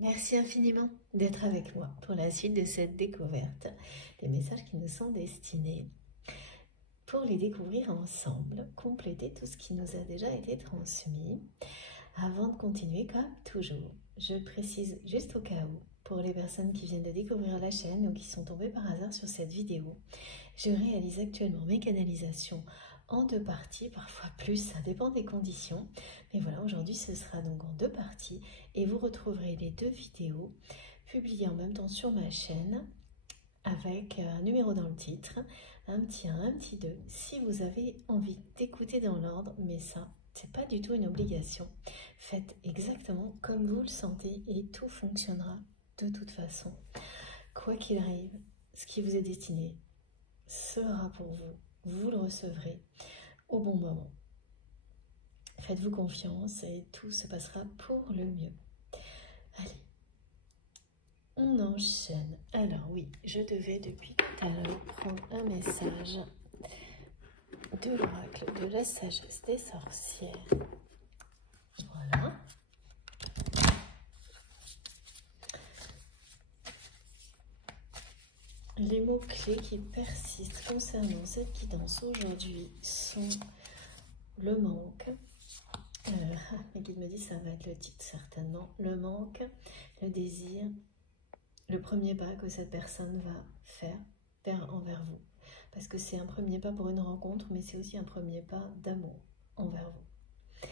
Merci infiniment d'être avec moi pour la suite de cette découverte des messages qui nous sont destinés. Pour les découvrir ensemble, compléter tout ce qui nous a déjà été transmis. Avant de continuer, comme toujours, je précise juste au cas où, pour les personnes qui viennent de découvrir la chaîne ou qui sont tombées par hasard sur cette vidéo, je réalise actuellement mes canalisations en 2 parties, parfois plus, ça dépend des conditions. Mais voilà, aujourd'hui ce sera donc en 2 parties et vous retrouverez les 2 vidéos publiées en même temps sur ma chaîne avec un numéro dans le titre, un petit 1, un petit 2, si vous avez envie d'écouter dans l'ordre, mais ça, c'est pas du tout une obligation. Faites exactement comme vous le sentez et tout fonctionnera de toute façon. Quoi qu'il arrive, ce qui vous est destiné sera pour vous. Vous le recevrez au bon moment. Faites-vous confiance et tout se passera pour le mieux. Allez, on enchaîne. Alors oui, je devais depuis tout à l'heure prendre un message de l'oracle de la sagesse des sorcières. Voilà. Les mots-clés qui persistent concernant cette guidance aujourd'hui sont le manque. Ma guide me dit ça va être le titre certainement. Le manque, le désir, le premier pas que cette personne va faire envers vous. Parce que c'est un premier pas pour une rencontre, mais c'est aussi un premier pas d'amour envers vous.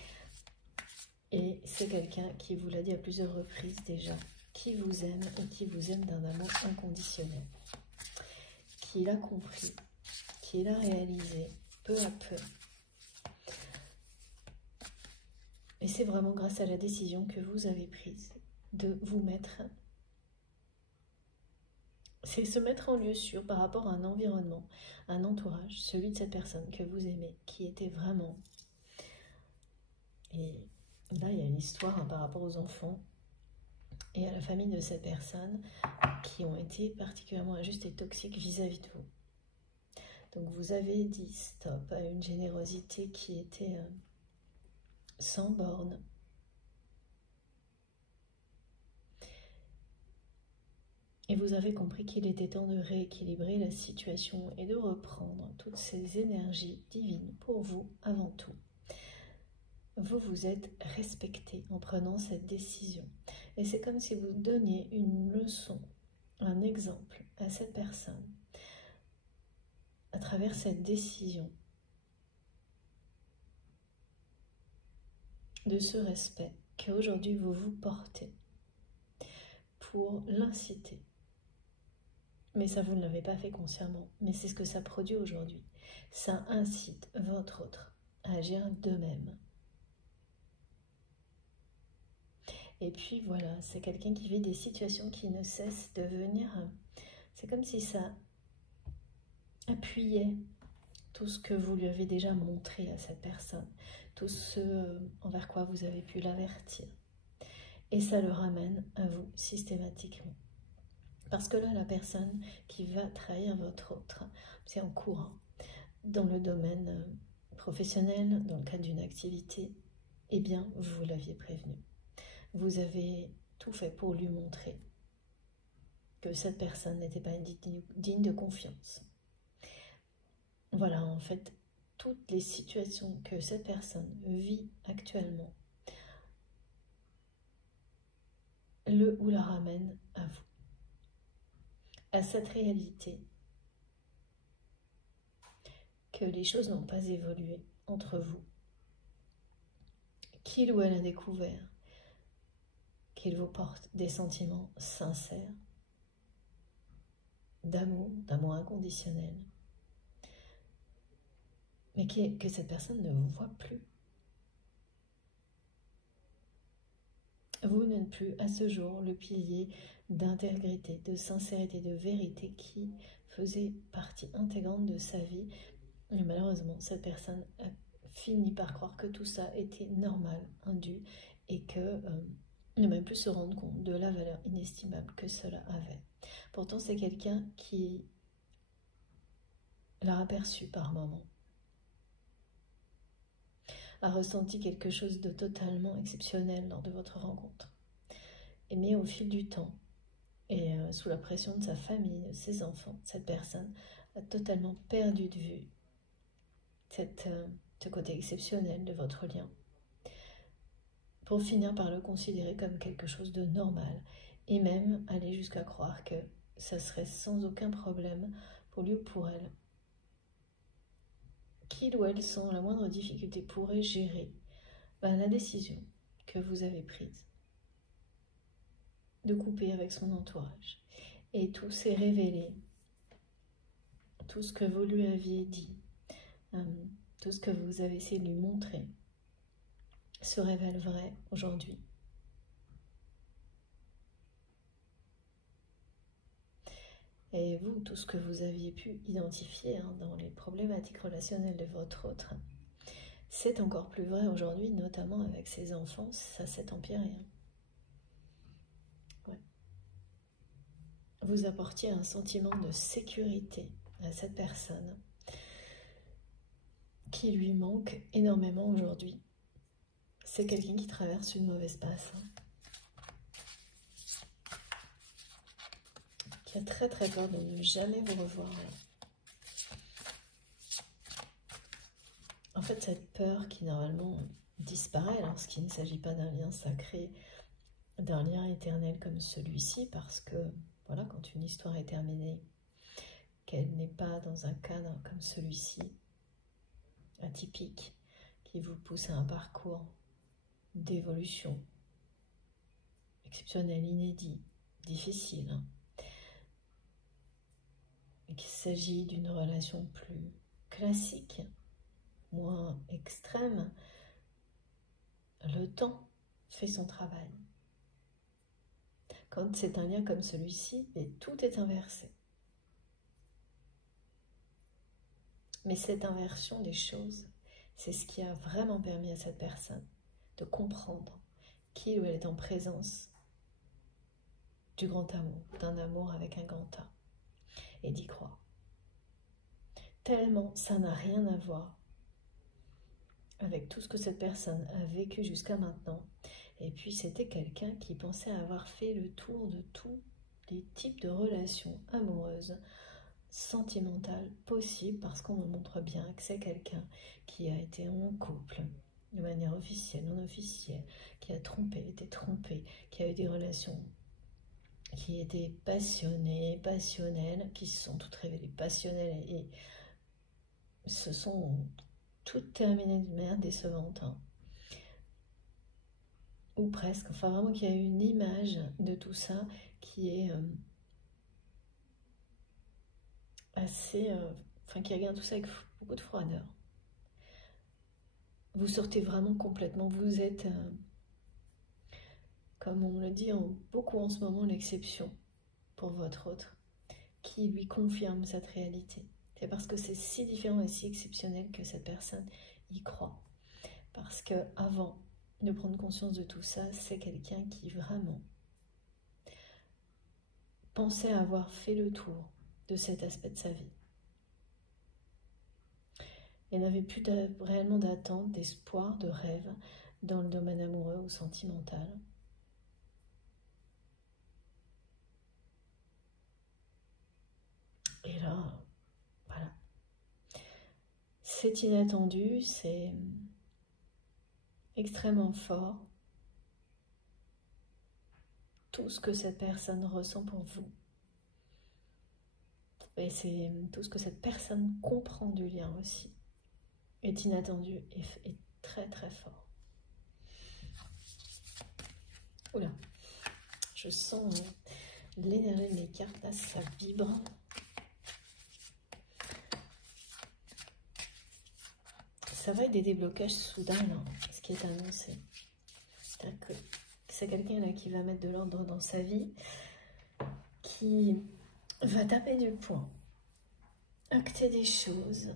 Et c'est quelqu'un qui vous l'a dit à plusieurs reprises déjà, qui vous aime et qui vous aime d'un amour inconditionnel. Qui l'a compris, qui l'a réalisé peu à peu. Et c'est vraiment grâce à la décision que vous avez prise de vous mettre, c'est se mettre en lieu sûr par rapport à un environnement, un entourage, celui de cette personne que vous aimez, qui était vraiment... Et là, il y a une histoire par rapport aux enfants et à la famille de cette personne qui ont été particulièrement injustes et toxiques vis-à-vis de vous. Donc vous avez dit stop à une générosité qui était sans borne. Et vous avez compris qu'il était temps de rééquilibrer la situation et de reprendre toutes ces énergies divines pour vous avant tout. Vous vous êtes respecté en prenant cette décision. Et c'est comme si vous donniez une leçon, un exemple à cette personne à travers cette décision de ce respect qu'aujourd'hui vous vous portez pour l'inciter. Mais ça, vous ne l'avez pas fait consciemment, mais c'est ce que ça produit aujourd'hui. Ça incite votre autre à agir de même. Et puis voilà, c'est quelqu'un qui vit des situations qui ne cessent de venir. C'est comme si ça appuyait tout ce que vous lui avez déjà montré à cette personne, tout ce envers quoi vous avez pu l'avertir. Et ça le ramène à vous systématiquement. Parce que là, la personne qui va trahir votre autre, c'est en courant, dans le domaine professionnel, dans le cadre d'une activité, eh bien, vous l'aviez prévenu. Vous avez tout fait pour lui montrer que cette personne n'était pas digne de confiance. Voilà, en fait, toutes les situations que cette personne vit actuellement le ou la ramènent à vous, à cette réalité que les choses n'ont pas évolué entre vous, qu'il ou elle a découvert qu'il vous porte des sentiments sincères, d'amour inconditionnel, mais que cette personne ne vous voit plus. Vous n'êtes plus à ce jour le pilier d'intégrité, de sincérité, de vérité qui faisait partie intégrante de sa vie. Et malheureusement, cette personne a fini par croire que tout ça était normal, indu, et que ne même plus se rendre compte de la valeur inestimable que cela avait. Pourtant, c'est quelqu'un qui l'a aperçu par moments, a ressenti quelque chose de totalement exceptionnel lors de votre rencontre. Mais au fil du temps, et sous la pression de sa famille, de ses enfants, cette personne a totalement perdu de vue ce côté exceptionnel de votre lien, pour finir par le considérer comme quelque chose de normal, et même aller jusqu'à croire que ça serait sans aucun problème pour lui ou pour elle, qu'il ou elle, sans la moindre difficulté, pourrait gérer la décision que vous avez prise de couper avec son entourage. Et tout s'est révélé, tout ce que vous lui aviez dit, tout ce que vous avez essayé de lui montrer se révèle vrai aujourd'hui. Et vous, tout ce que vous aviez pu identifier dans les problématiques relationnelles de votre autre, c'est encore plus vrai aujourd'hui, notamment avec ses enfants, ça s'est empiré. Ouais. Vous apportiez un sentiment de sécurité à cette personne qui lui manque énormément aujourd'hui. C'est quelqu'un qui traverse une mauvaise passe, qui a très très peur de ne jamais vous revoir. En fait, cette peur qui normalement disparaît lorsqu'il ne s'agit pas d'un lien sacré, d'un lien éternel comme celui-ci, parce que voilà, quand une histoire est terminée, qu'elle n'est pas dans un cadre comme celui-ci, atypique, qui vous pousse à un parcours d'évolution exceptionnel, inédit, difficile, et qu'il s'agit d'une relation plus classique, moins extrême, le temps fait son travail. Quand c'est un lien comme celui-ci, tout est inversé. Mais cette inversion des choses, c'est ce qui a vraiment permis à cette personne de comprendre qu'il ou elle est en présence du grand amour, d'un amour avec un grand A, et d'y croire. Tellement ça n'a rien à voir avec tout ce que cette personne a vécu jusqu'à maintenant. Et puis c'était quelqu'un qui pensait avoir fait le tour de tous les types de relations amoureuses, sentimentales possibles, parce qu'on me montre bien que c'est quelqu'un qui a été en couple de manière officielle, non officielle, qui a trompé, été trompé, qui a eu des relations qui étaient passionnées, passionnelles, qui se sont toutes révélées passionnelles et se sont toutes terminées de manière décevante. Ou presque, enfin vraiment qu'il y a une image de tout ça qui est assez, qui regarde tout ça avec beaucoup de froideur. Vous sortez vraiment complètement, vous êtes, comme on le dit beaucoup en ce moment, l'exception pour votre autre, qui lui confirme cette réalité. C'est parce que c'est si différent et si exceptionnel que cette personne y croit. Parce que avant de prendre conscience de tout ça, c'est quelqu'un qui vraiment pensait avoir fait le tour de cet aspect de sa vie. Et n'avait plus réellement d'attente, d'espoir, de rêve dans le domaine amoureux ou sentimental. Et là, voilà. C'est inattendu, c'est extrêmement fort. Tout ce que cette personne ressent pour vous. Et c'est tout ce que cette personne comprend du lien aussi. Est inattendu et très très fort. Oula, je sens l'énergie de mes cartes, là, ça vibre. Ça va être des déblocages soudains, là, ce qui est annoncé. C'est quelqu'un là qui va mettre de l'ordre dans sa vie, qui va taper du poing, acter des choses,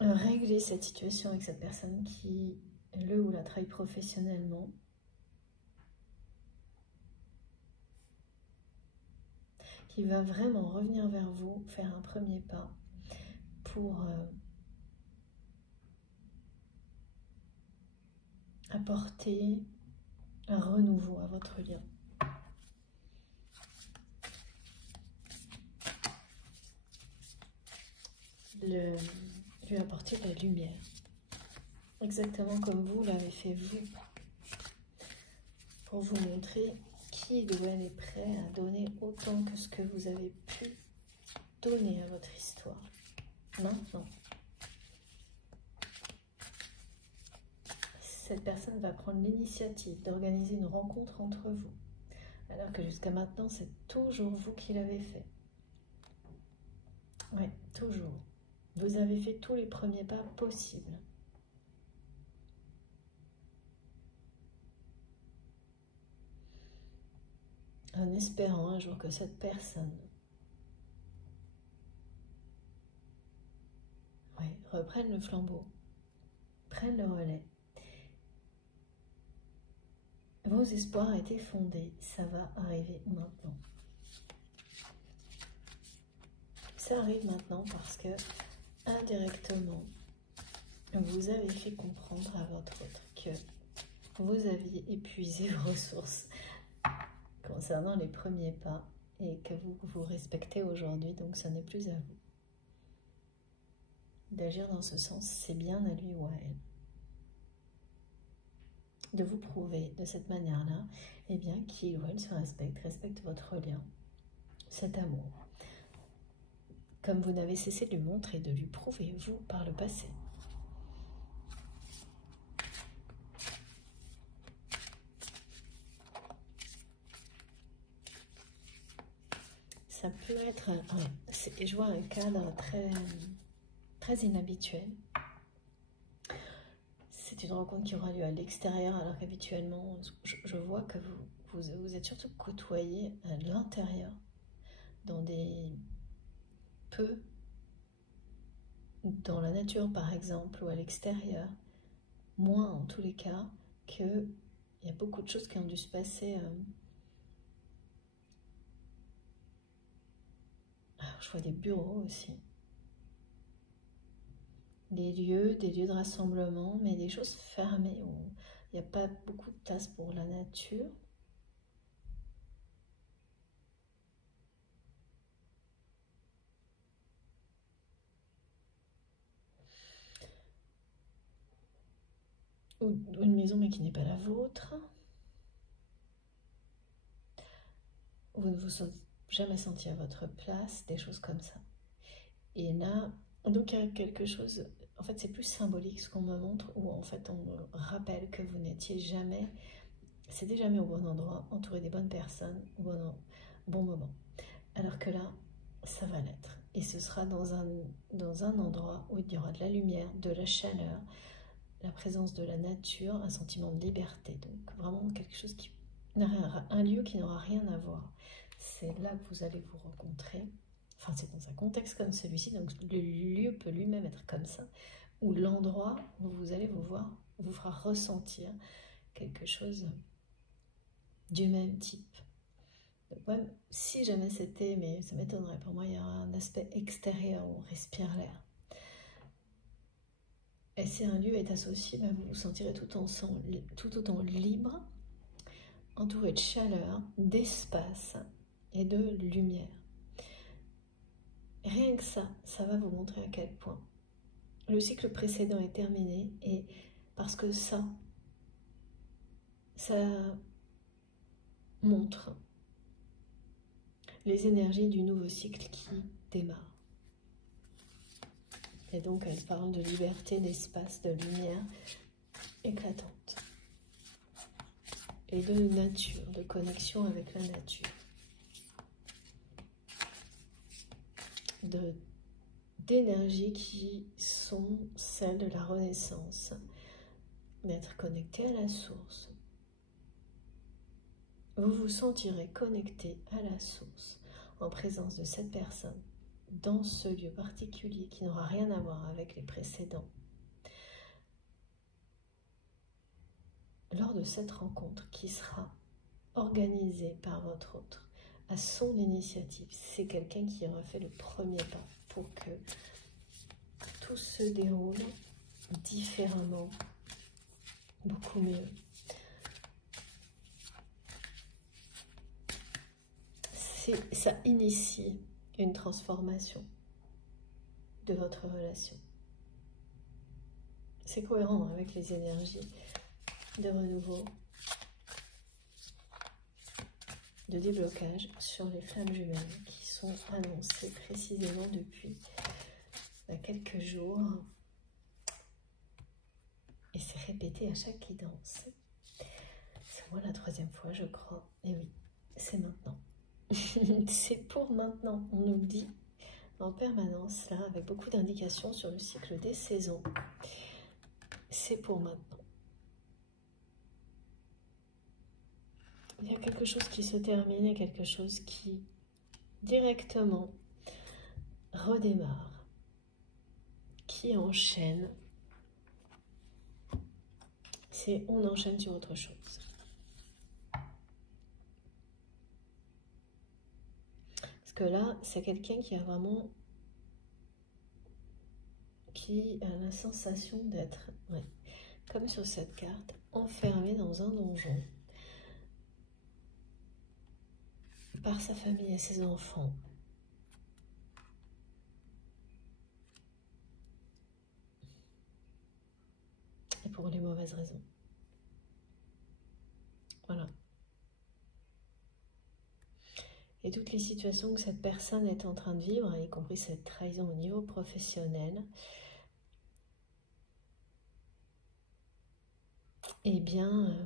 régler cette situation avec cette personne qui le ou la trahit professionnellement. Qui va vraiment revenir vers vous, faire un premier pas pour apporter un renouveau à votre lien. lui apporter de la lumière. Exactement comme vous l'avez fait vous. Pour vous montrer qui ou elle est prêt à donner autant que ce que vous avez pu donner à votre histoire. Maintenant, cette personne va prendre l'initiative d'organiser une rencontre entre vous, alors que jusqu'à maintenant, c'est toujours vous qui l'avez fait. Oui, toujours. Vous avez fait tous les premiers pas possibles. En espérant un jour que cette personne reprenne le flambeau, prenne le relais. Vos espoirs étaient fondés, ça va arriver maintenant. Ça arrive maintenant parce que, indirectement, vous avez fait comprendre à votre autre que vous aviez épuisé vos ressources concernant les premiers pas et que vous vous respectez aujourd'hui, donc ce n'est plus à vous. D'agir dans ce sens, c'est bien à lui ou à elle. De vous prouver de cette manière-là, eh bien, qu'il ou elle se respecte votre lien, cet amour. Comme vous n'avez cessé de lui montrer, de lui prouver, vous, par le passé. Ça peut être, je vois un cadre très inhabituel. C'est une rencontre qui aura lieu à l'extérieur, alors qu'habituellement, je vois que vous êtes surtout côtoyés à l'intérieur, dans des peu, dans la nature par exemple, ou à l'extérieur, moins en tous les cas, qu'il y a beaucoup de choses qui ont dû se passer. Je vois des bureaux aussi. Des lieux de rassemblement, mais des choses fermées où il n'y a pas beaucoup de place pour la nature. Ou une maison mais qui n'est pas la vôtre. Vous ne vous êtes jamais senti à votre place, des choses comme ça. Et là, donc il y a quelque chose, en fait c'est plus symbolique ce qu'on me montre, où en fait on me rappelle que vous n'étiez jamais, c'était jamais au bon endroit, entouré des bonnes personnes, au bon moment. Alors que là, ça va l'être. Et ce sera dans un endroit où il y aura de la lumière, de la chaleur, la présence de la nature, un sentiment de liberté. Donc vraiment quelque chose qui n'aura, un lieu qui n'aura rien à voir. C'est là que vous allez vous rencontrer. Enfin, c'est dans un contexte comme celui-ci, donc le lieu peut lui-même être comme ça, où l'endroit où vous allez vous voir vous fera ressentir quelque chose du même type. Donc même si jamais c'était, mais ça m'étonnerait, pour moi il y a un aspect extérieur où on respire l'air. Et si un lieu est associé, vous vous sentirez tout autant libre, entouré de chaleur, d'espace et de lumière. Rien que ça va vous montrer à quel point le cycle précédent est terminé, et parce que ça montre les énergies du nouveau cycle qui démarre. Et donc elle parle de liberté, d'espace, de lumière éclatante et de nature, de connexion avec la nature, d'énergies qui sont celles de la renaissance, d'être connecté à la source. Vous vous sentirez connecté à la source en présence de cette personne dans ce lieu particulier qui n'aura rien à voir avec les précédents. Lors de cette rencontre qui sera organisée par votre autre, à son initiative, c'est quelqu'un qui aura fait le premier pas pour que tout se déroule différemment, beaucoup mieux. Ça initie une transformation. de votre relation. C'est cohérent avec les énergies de renouveau, de déblocage sur les flammes jumelles qui sont annoncées précisément depuis quelques jours. Et c'est répété à chaque guidance. C'est moi la 3e fois, je crois. Et oui, c'est maintenant. C'est pour maintenant. On nous le dit en permanence, là, avec beaucoup d'indications sur le cycle des saisons. C'est pour maintenant. Il y a quelque chose qui se termine et quelque chose qui directement redémarre, qui enchaîne. C'est on enchaîne sur autre chose. Parce que là, c'est quelqu'un qui a vraiment, qui a la sensation d'être, ouais, comme sur cette carte, enfermé dans un donjon par sa famille et ses enfants. Et pour les mauvaises raisons. Voilà. Et toutes les situations que cette personne est en train de vivre, y compris cette trahison au niveau professionnel, eh bien,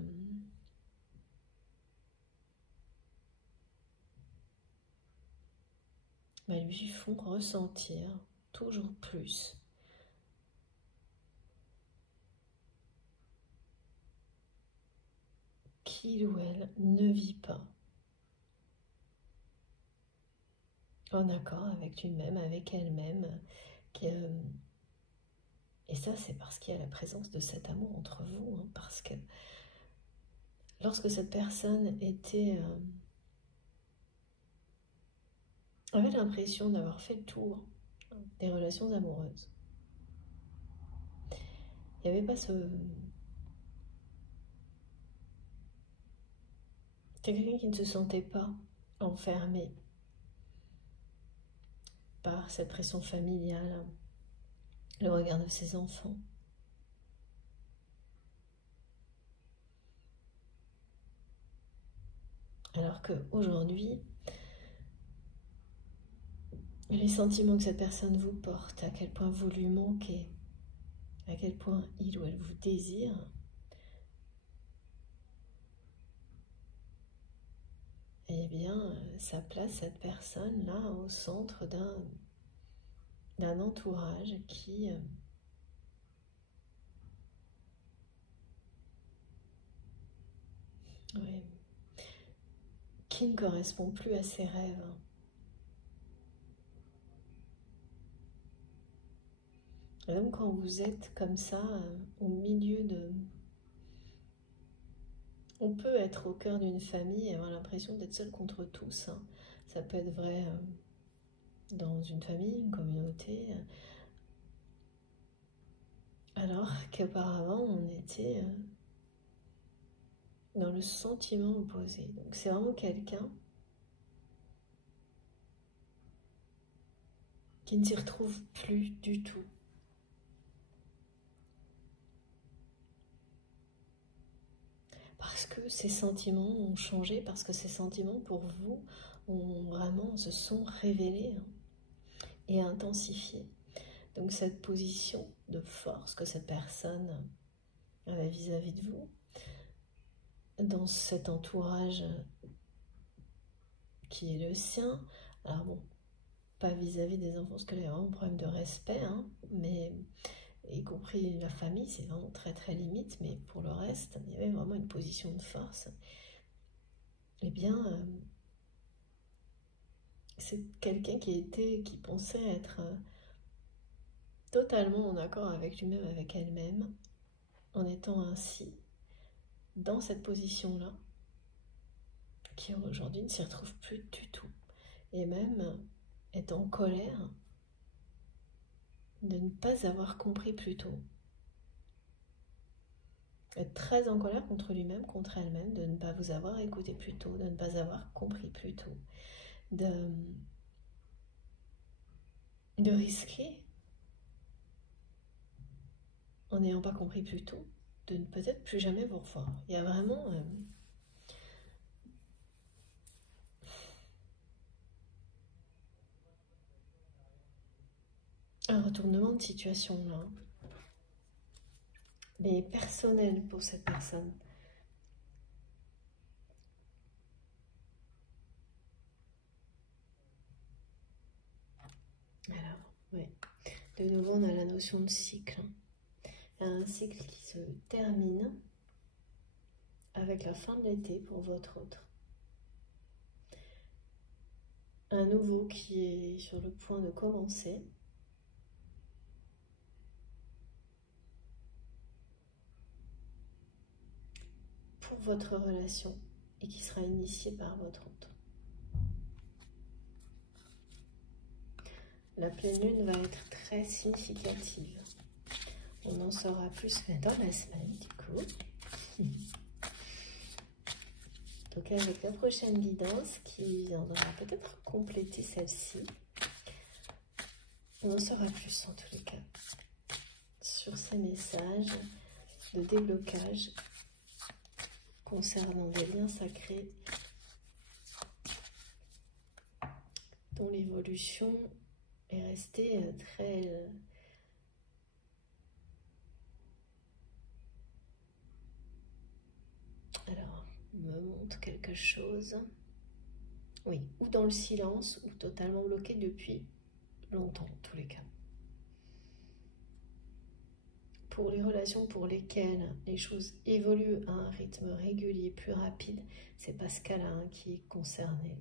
lui font ressentir toujours plus qu'il ou elle ne vit pas en accord avec lui-même, avec elle-même. Et ça, c'est parce qu'il y a la présence de cet amour entre vous, hein, parce que lorsque cette personne avait l'impression d'avoir fait le tour des relations amoureuses, il n'y avait pas ce... C'est quelqu'un qui ne se sentait pas enfermé par cette pression familiale, le regard de ses enfants. Alors qu'aujourd'hui, les sentiments que cette personne vous porte, à quel point vous lui manquez, à quel point il ou elle vous désire, eh bien, ça place cette personne-là au centre d'un entourage qui ne correspond plus à ses rêves. Et donc quand vous êtes comme ça, au milieu de... On peut être au cœur d'une famille et avoir l'impression d'être seul contre tous. Hein. Ça peut être vrai dans une famille, une communauté, alors qu'auparavant on était dans le sentiment opposé. Donc c'est vraiment quelqu'un qui ne s'y retrouve plus du tout. Parce que ces sentiments ont changé, parce que ces sentiments pour vous se sont révélés et intensifiés. Donc cette position de force que cette personne avait vis-à-vis de vous, dans cet entourage qui est le sien, alors bon, pas vis-à-vis des enfants, parce que là il y a vraiment un problème de respect, hein, mais y compris la famille, c'est vraiment très très limite, mais pour le reste, il y avait vraiment une position de force. Eh bien, c'est quelqu'un qui pensait être totalement en accord avec lui-même, avec elle-même, en étant ainsi, dans cette position-là, qui aujourd'hui ne s'y retrouve plus du tout, et même est en colère de ne pas avoir compris plus tôt. Être très en colère contre lui-même, contre elle-même, de ne pas vous avoir écouté plus tôt, de ne pas avoir compris plus tôt, de risquer en n'ayant pas compris plus tôt, de ne peut-être plus jamais vous revoir. Il y a vraiment un retournement de situation là, mais personnel pour cette personne. Alors, oui. De nouveau, on a la notion de cycle. Il y a un cycle qui se termine avec la fin de l'été pour votre autre. Un nouveau qui est sur le point de commencer. Pour votre relation et qui sera initié par votre autre. La pleine lune va être très significative. On en saura plus dans la semaine du coup. Donc avec la prochaine guidance qui viendra peut-être compléter celle-ci, on en saura plus en tous les cas sur ces messages de déblocage concernant des liens sacrés dont l'évolution est restée très... Alors, on me montre quelque chose. Oui, ou dans le silence, ou totalement bloqué depuis longtemps, en tous les cas. Pour les relations pour lesquelles les choses évoluent à un rythme régulier, plus rapide, c'est pas ce cas-là qui est concerné.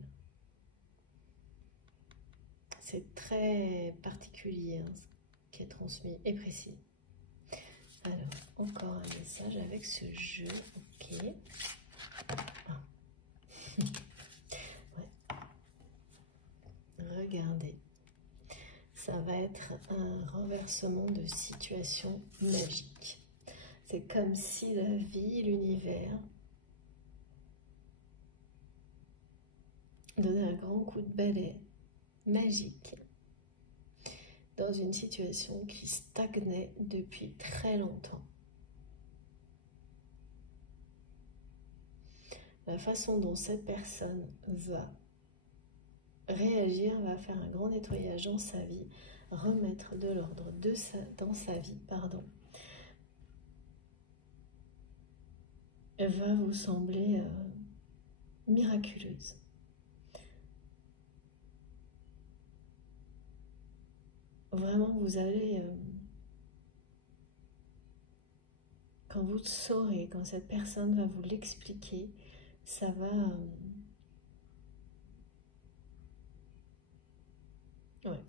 C'est très particulier ce qui est transmis et précis. Alors, encore un message avec ce jeu. Ok. Ah. Ouais. Regardez. Ça va être un renversement de situation magique. C'est comme si la vie, l'univers, donnait un grand coup de balai magique dans une situation qui stagnait depuis très longtemps. La façon dont cette personne va réagir va faire un grand nettoyage dans sa vie, remettre de l'ordre dans sa vie, pardon. Elle va vous sembler miraculeuse. Vraiment, vous allez, quand vous saurez, quand cette personne va vous l'expliquer, ça va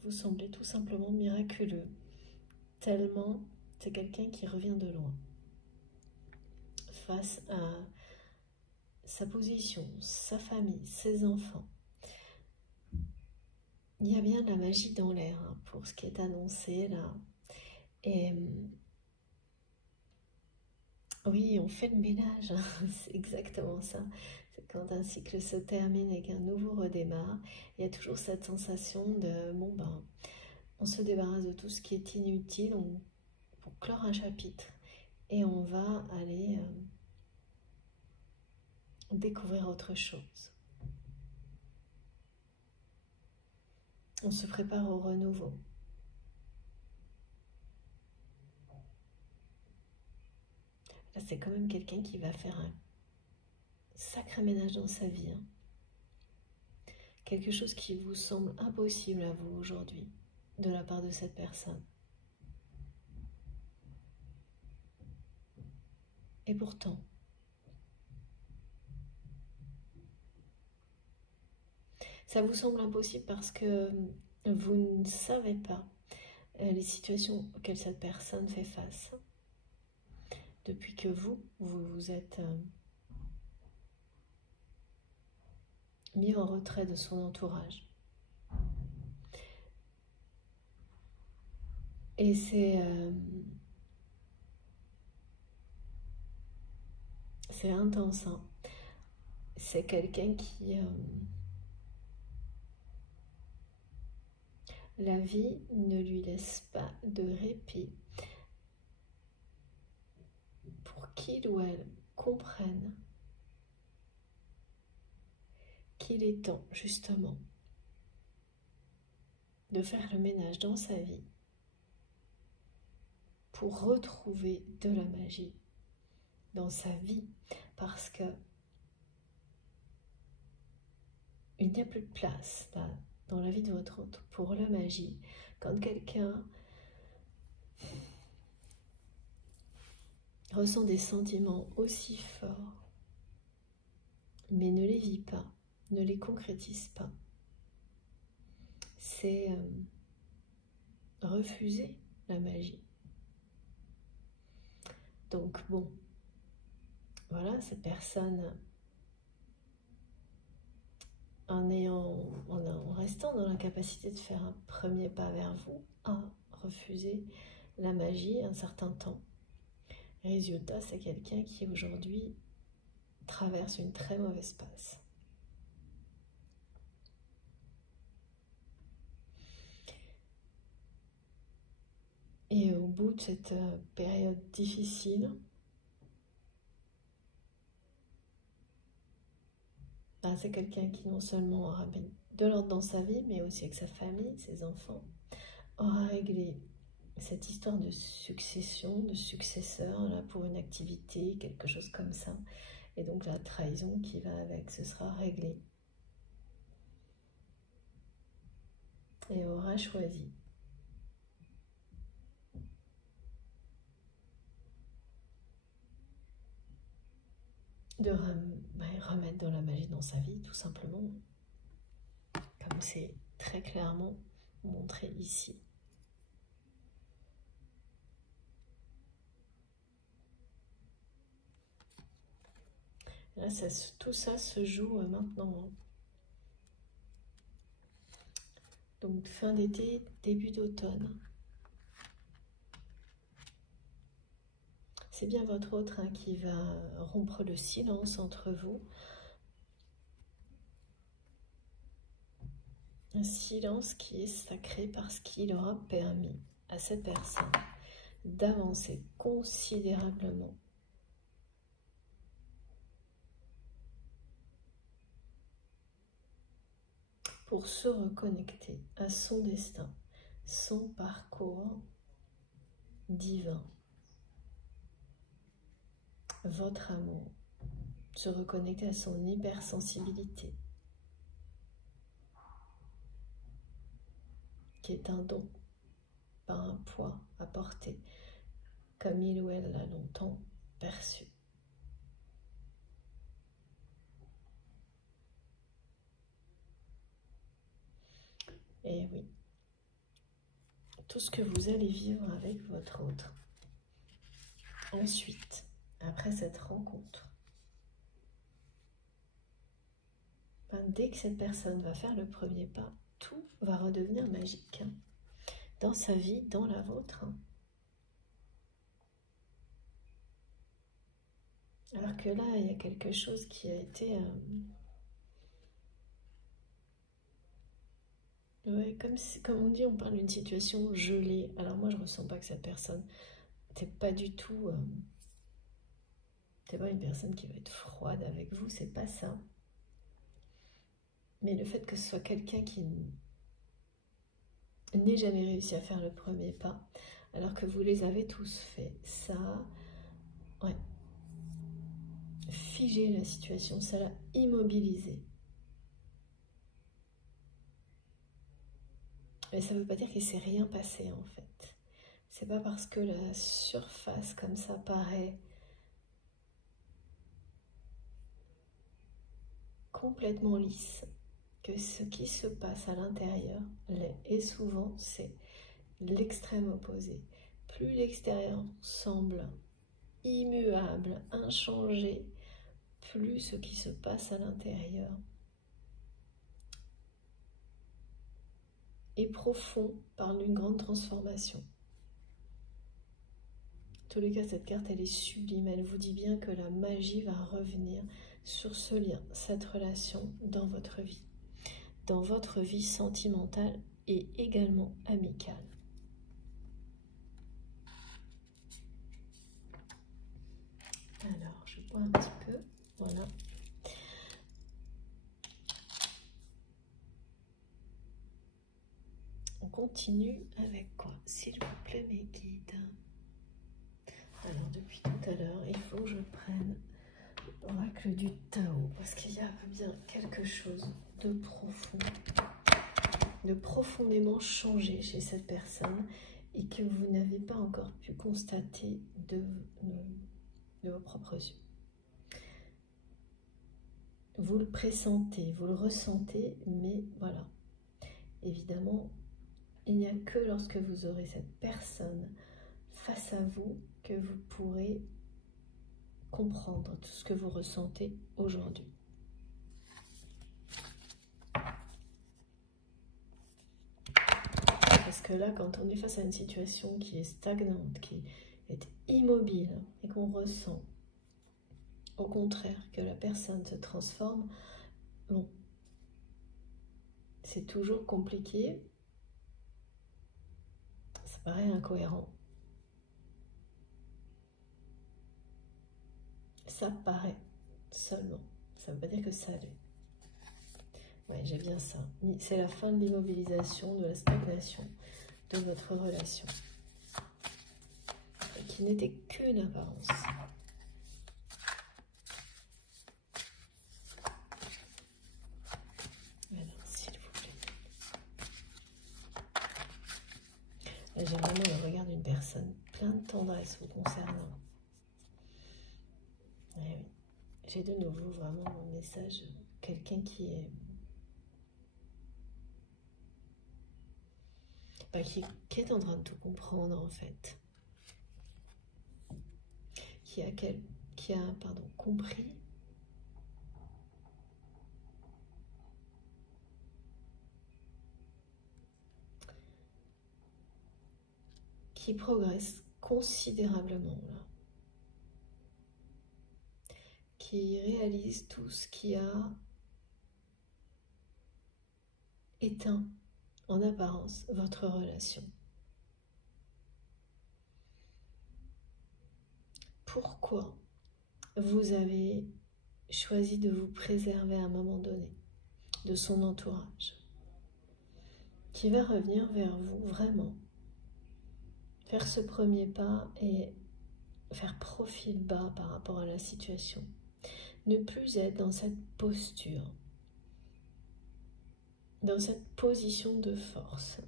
vous sembler tout simplement miraculeux. Tellement, c'est quelqu'un qui revient de loin. Face à sa position, sa famille, ses enfants. Il y a bien de la magie dans l'air pour ce qui est annoncé là. Et oui, on fait le ménage, c'est exactement ça. C'est quand un cycle se termine et qu'un nouveau redémarre, il y a toujours cette sensation de bon ben, on se débarrasse de tout ce qui est inutile pour clore un chapitre et on va aller découvrir autre chose. On se prépare au renouveau. Là, c'est quand même quelqu'un qui va faire un sacré ménage dans sa vie. Quelque chose qui vous semble impossible à vous aujourd'hui, de la part de cette personne. Et pourtant, ça vous semble impossible parce que vous ne savez pas les situations auxquelles cette personne fait face. Depuis que vous vous êtes mis en retrait de son entourage. Et c'est intense. Hein. C'est quelqu'un qui... la vie ne lui laisse pas de répit. qu'il ou elle comprenne qu'il est temps justement de faire le ménage dans sa vie pour retrouver de la magie dans sa vie, parce que il n'y a plus de place là, dans la vie de votre autre pour la magie. Quand quelqu'un ressent des sentiments aussi forts, mais ne les vit pas, ne les concrétise pas, c'est refuser la magie. Donc bon, voilà, cette personne, en restant dans la capacité de faire un premier pas vers vous, a refusé la magie un certain temps. Résultat, c'est quelqu'un qui aujourd'hui traverse une très mauvaise passe. Et au bout de cette période difficile, c'est quelqu'un qui non seulement aura mis de l'ordre dans sa vie, mais aussi avec sa famille, ses enfants, aura réglé cette histoire de succession, de successeur, là, pour une activité, quelque chose comme ça. Et donc la trahison qui va avec, ce sera réglé. Et aura choisi de remettre de la magie dans sa vie, tout simplement, comme c'est très clairement montré ici. Là, tout ça se joue maintenant. Donc fin d'été, début d'automne. C'est bien votre autre qui va rompre le silence entre vous. Un silence qui est sacré parce qu'il aura permis à cette personne d'avancer considérablement pour se reconnecter à son destin, son parcours divin, votre amour, se reconnecter à son hypersensibilité, qui est un don, pas un poids à porter, comme il ou elle l'a longtemps perçu. Et oui, tout ce que vous allez vivre avec votre autre. Ensuite, après cette rencontre, dès que cette personne va faire le premier pas, tout va redevenir magique. Dans sa vie, dans la vôtre. Alors que là, il y a quelque chose qui a été... ouais, comme on dit, on parle d'une situation gelée. Alors moi, je ressens pas que cette personne... C'est pas du tout... c'est pas une personne qui va être froide avec vous, c'est pas ça. Mais le fait que ce soit quelqu'un qui n'ait jamais réussi à faire le premier pas, alors que vous les avez tous faits, ça... ouais. Figé la situation, ça l'a immobilisé. Mais ça ne veut pas dire qu'il ne s'est rien passé en fait. C'est pas parce que la surface comme ça paraît complètement lisse que ce qui se passe à l'intérieur l'est. Et souvent c'est l'extrême opposé. Plus l'extérieur semble immuable, inchangé, plus ce qui se passe à l'intérieur est profond, parle d'une grande transformation. En tous les cas, cette carte, elle est sublime. Elle vous dit bien que la magie va revenir sur ce lien, cette relation dans votre vie sentimentale et également amicale. Alors, je bois un petit peu. Voilà. On continue avec quoi, s'il vous plaît, mes guides? Alors, depuis tout à l'heure, il faut que je prenne l'oracle du Tao, parce qu'il y a bien quelque chose de profond, de profondément changé chez cette personne et que vous n'avez pas encore pu constater de vos propres yeux. Vous le pressentez, vous le ressentez, mais voilà. Évidemment, il n'y a que lorsque vous aurez cette personne face à vous que vous pourrez comprendre tout ce que vous ressentez aujourd'hui. Parce que là, quand on est face à une situation qui est stagnante, qui est immobile, et qu'on ressent, au contraire, que la personne se transforme, bon, c'est toujours compliqué, ça paraît incohérent. Ça paraît seulement, ça ne veut pas dire que ça l'est. Oui, j'ai bien ça. C'est la fin de l'immobilisation, de la stagnation de votre relation. Et qui n'était qu'une apparence. Alors, s'il vous plaît. J'ai vraiment le regard d'une personne plein de tendresse vous concernant. Eh oui. J'ai de nouveau vraiment un message, quelqu'un qui est... qui est en train de tout comprendre en fait, qui a compris qui progresse considérablement là, qui réalise tout ce qui a éteint en apparence votre relation. Pourquoi vous avez choisi de vous préserver à un moment donné de son entourage, qui va revenir vers vous vraiment, faire ce premier pas et faire profil bas par rapport à la situation, ne plus être dans cette posture, dans cette position de force,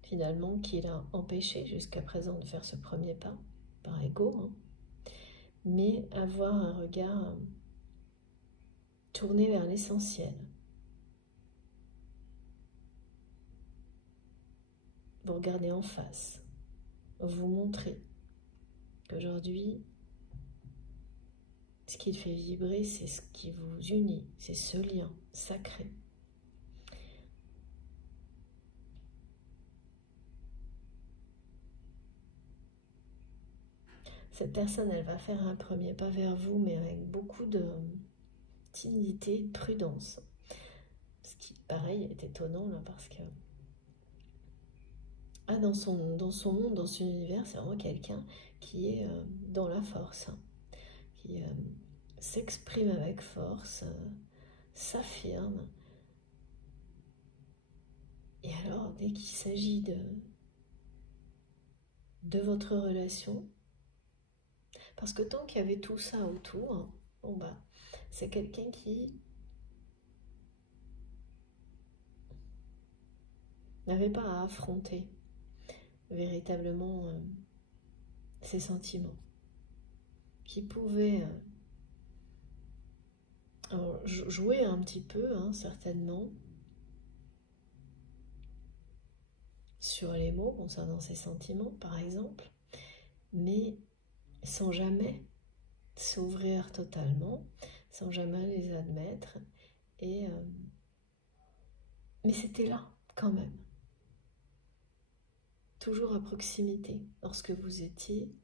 finalement, qui l'a empêché jusqu'à présent de faire ce premier pas, par ego, hein, mais avoir un regard tourné vers l'essentiel. Vous regardez en face, vous montrez qu'aujourd'hui, ce qui fait vibrer, c'est ce qui vous unit, c'est ce lien sacré. Cette personne, elle va faire un premier pas vers vous, mais avec beaucoup de timidité, de prudence. Ce qui, pareil, est étonnant, là, parce que dans son monde, dans son univers, c'est vraiment quelqu'un qui est dans la force, hein, qui s'exprime avec force, s'affirme. Et alors, dès qu'il s'agit de votre relation, parce que tant qu'il y avait tout ça autour, hein, bon bah, c'est quelqu'un qui n'avait pas à affronter véritablement ses sentiments, qui pouvait jouer un petit peu, hein, certainement, sur les mots concernant ses sentiments, par exemple, mais sans jamais s'ouvrir totalement, sans jamais les admettre, et mais c'était là, quand même. Toujours à proximité, lorsque vous étiez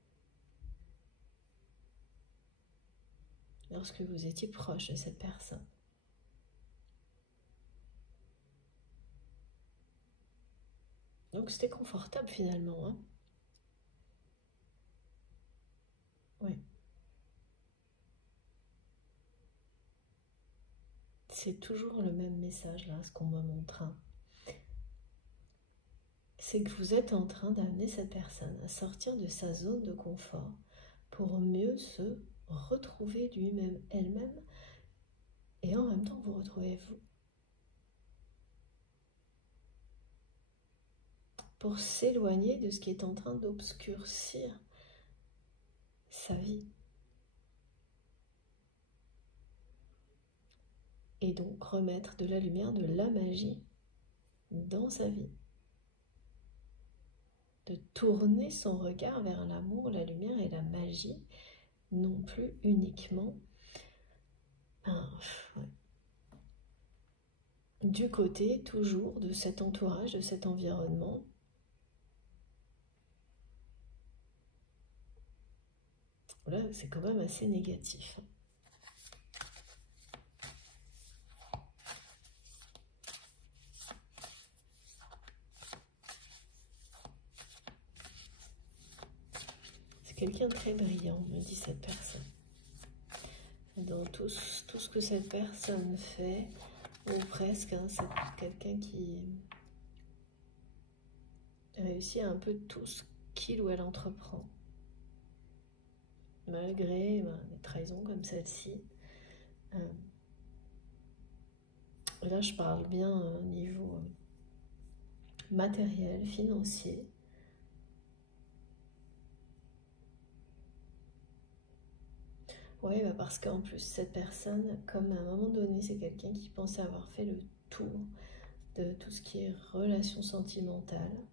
proche de cette personne. Donc c'était confortable finalement, hein. Oui. c'est toujours le même message là, ce qu'on me montre. Hein. C'est que vous êtes en train d'amener cette personne à sortir de sa zone de confort pour mieux se retrouver lui-même, elle-même, et en même temps vous retrouvez vous. Pour s'éloigner de ce qui est en train d'obscurcir sa vie. Et donc remettre de la lumière, de la magie dans sa vie. De tourner son regard vers l'amour, la lumière et la magie, non plus uniquement du côté toujours de cet entourage, de cet environnement. Là, c'est quand même assez négatif. C'est quelqu'un de très brillant, me dit cette personne. Dans tout ce que cette personne fait, ou presque, hein, c'est quelqu'un qui réussit un peu tout ce qu'il ou elle entreprend. Malgré des trahisons comme celle-ci. Là, je parle bien au niveau matériel, financier. Oui, parce qu'en plus, cette personne, comme à un moment donné, c'est quelqu'un qui pensait avoir fait le tour de tout ce qui est relations sentimentales.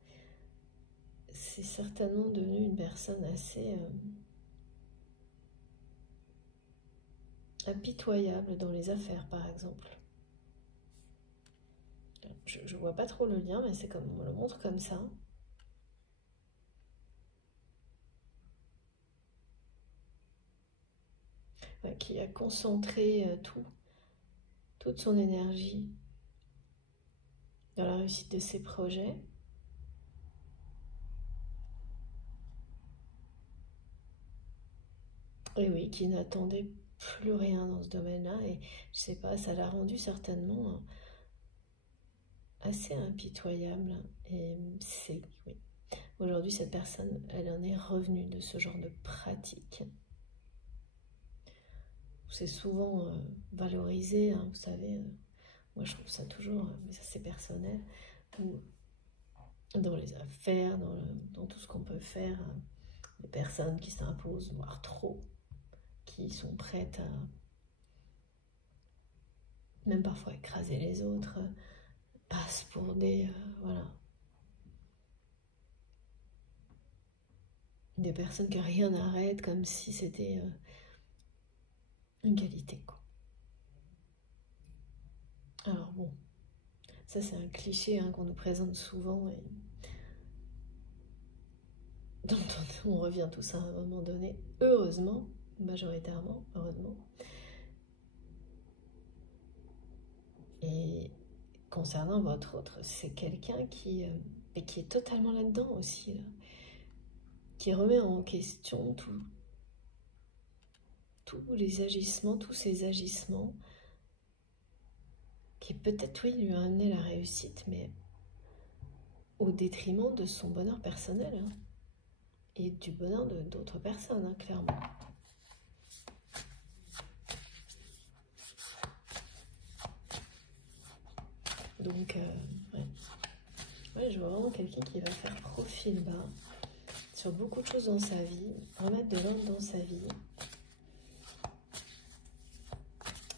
C'est certainement devenu une personne assez impitoyable dans les affaires, par exemple. Je vois pas trop le lien, mais c'est comme on me le montre comme ça. Ouais, qui a concentré toute son énergie dans la réussite de ses projets. Et oui, qui n'attendait plus rien dans ce domaine-là. Et je sais pas, ça l'a rendu certainement assez impitoyable. Et c'est, oui. Aujourd'hui, cette personne, elle en est revenue de ce genre de pratique. C'est souvent valorisé, hein, vous savez. Moi, je trouve ça toujours, mais ça c'est personnel, dans les affaires, dans tout ce qu'on peut faire, les personnes qui s'imposent, voire trop, qui sont prêtes à même parfois écraser les autres, passent pour des voilà, des personnes que rien n'arrête, comme si c'était une qualité, quoi. Alors bon, ça c'est un cliché hein, qu'on nous présente souvent et dont on revient tous à un moment donné, heureusement, majoritairement, heureusement. Et concernant votre autre, c'est quelqu'un qui est totalement là-dedans aussi, là, qui remet en question tous ces agissements, qui peut-être, oui, lui a amené la réussite, mais au détriment de son bonheur personnel, hein, et du bonheur d'autres personnes, hein, clairement. Donc, ouais, je vois vraiment quelqu'un qui va faire profil bas sur beaucoup de choses dans sa vie, remettre de l'ordre dans sa vie,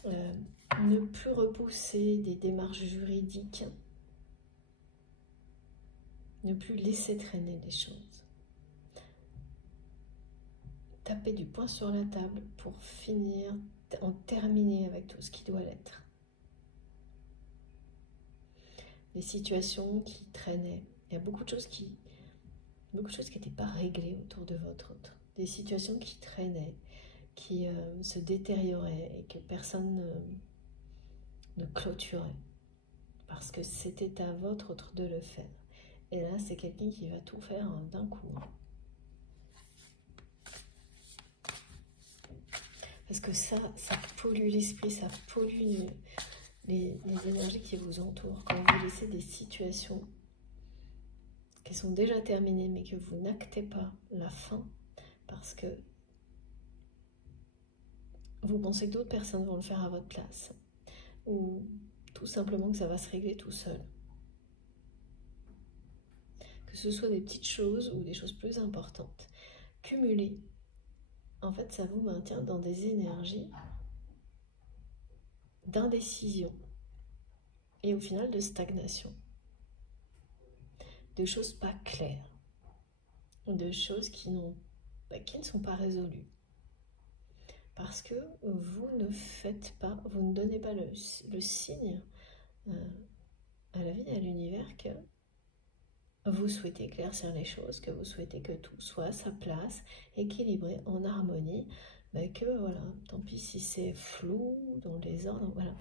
ne plus repousser des démarches juridiques, ne plus laisser traîner les choses, taper du poing sur la table pour en terminer avec tout ce qui doit l'être. Les situations qui traînaient, il y a beaucoup de choses qui n'étaient pas réglées autour de votre autre, des situations qui traînaient, qui se détérioraient et que personne ne clôturait parce que c'était à votre autre de le faire. Et là, c'est quelqu'un qui va tout faire d'un coup. Parce que ça pollue l'esprit, ça pollue les énergies qui vous entourent, quand vous laissez des situations qui sont déjà terminées, mais que vous n'actez pas la fin, parce que vous pensez que d'autres personnes vont le faire à votre place, ou tout simplement que ça va se régler tout seul. Que ce soit des petites choses ou des choses plus importantes. Cumuler, en fait, ça vous maintient dans des énergies d'indécision et au final de stagnation. De choses pas claires, de choses qui ne sont pas résolues. Parce que vous ne faites pas, vous ne donnez pas le signe à la vie et à l'univers que vous souhaitez éclaircir les choses, que vous souhaitez que tout soit à sa place, équilibré, en harmonie, mais que voilà, tant pis si c'est flou, dans les ordres, voilà.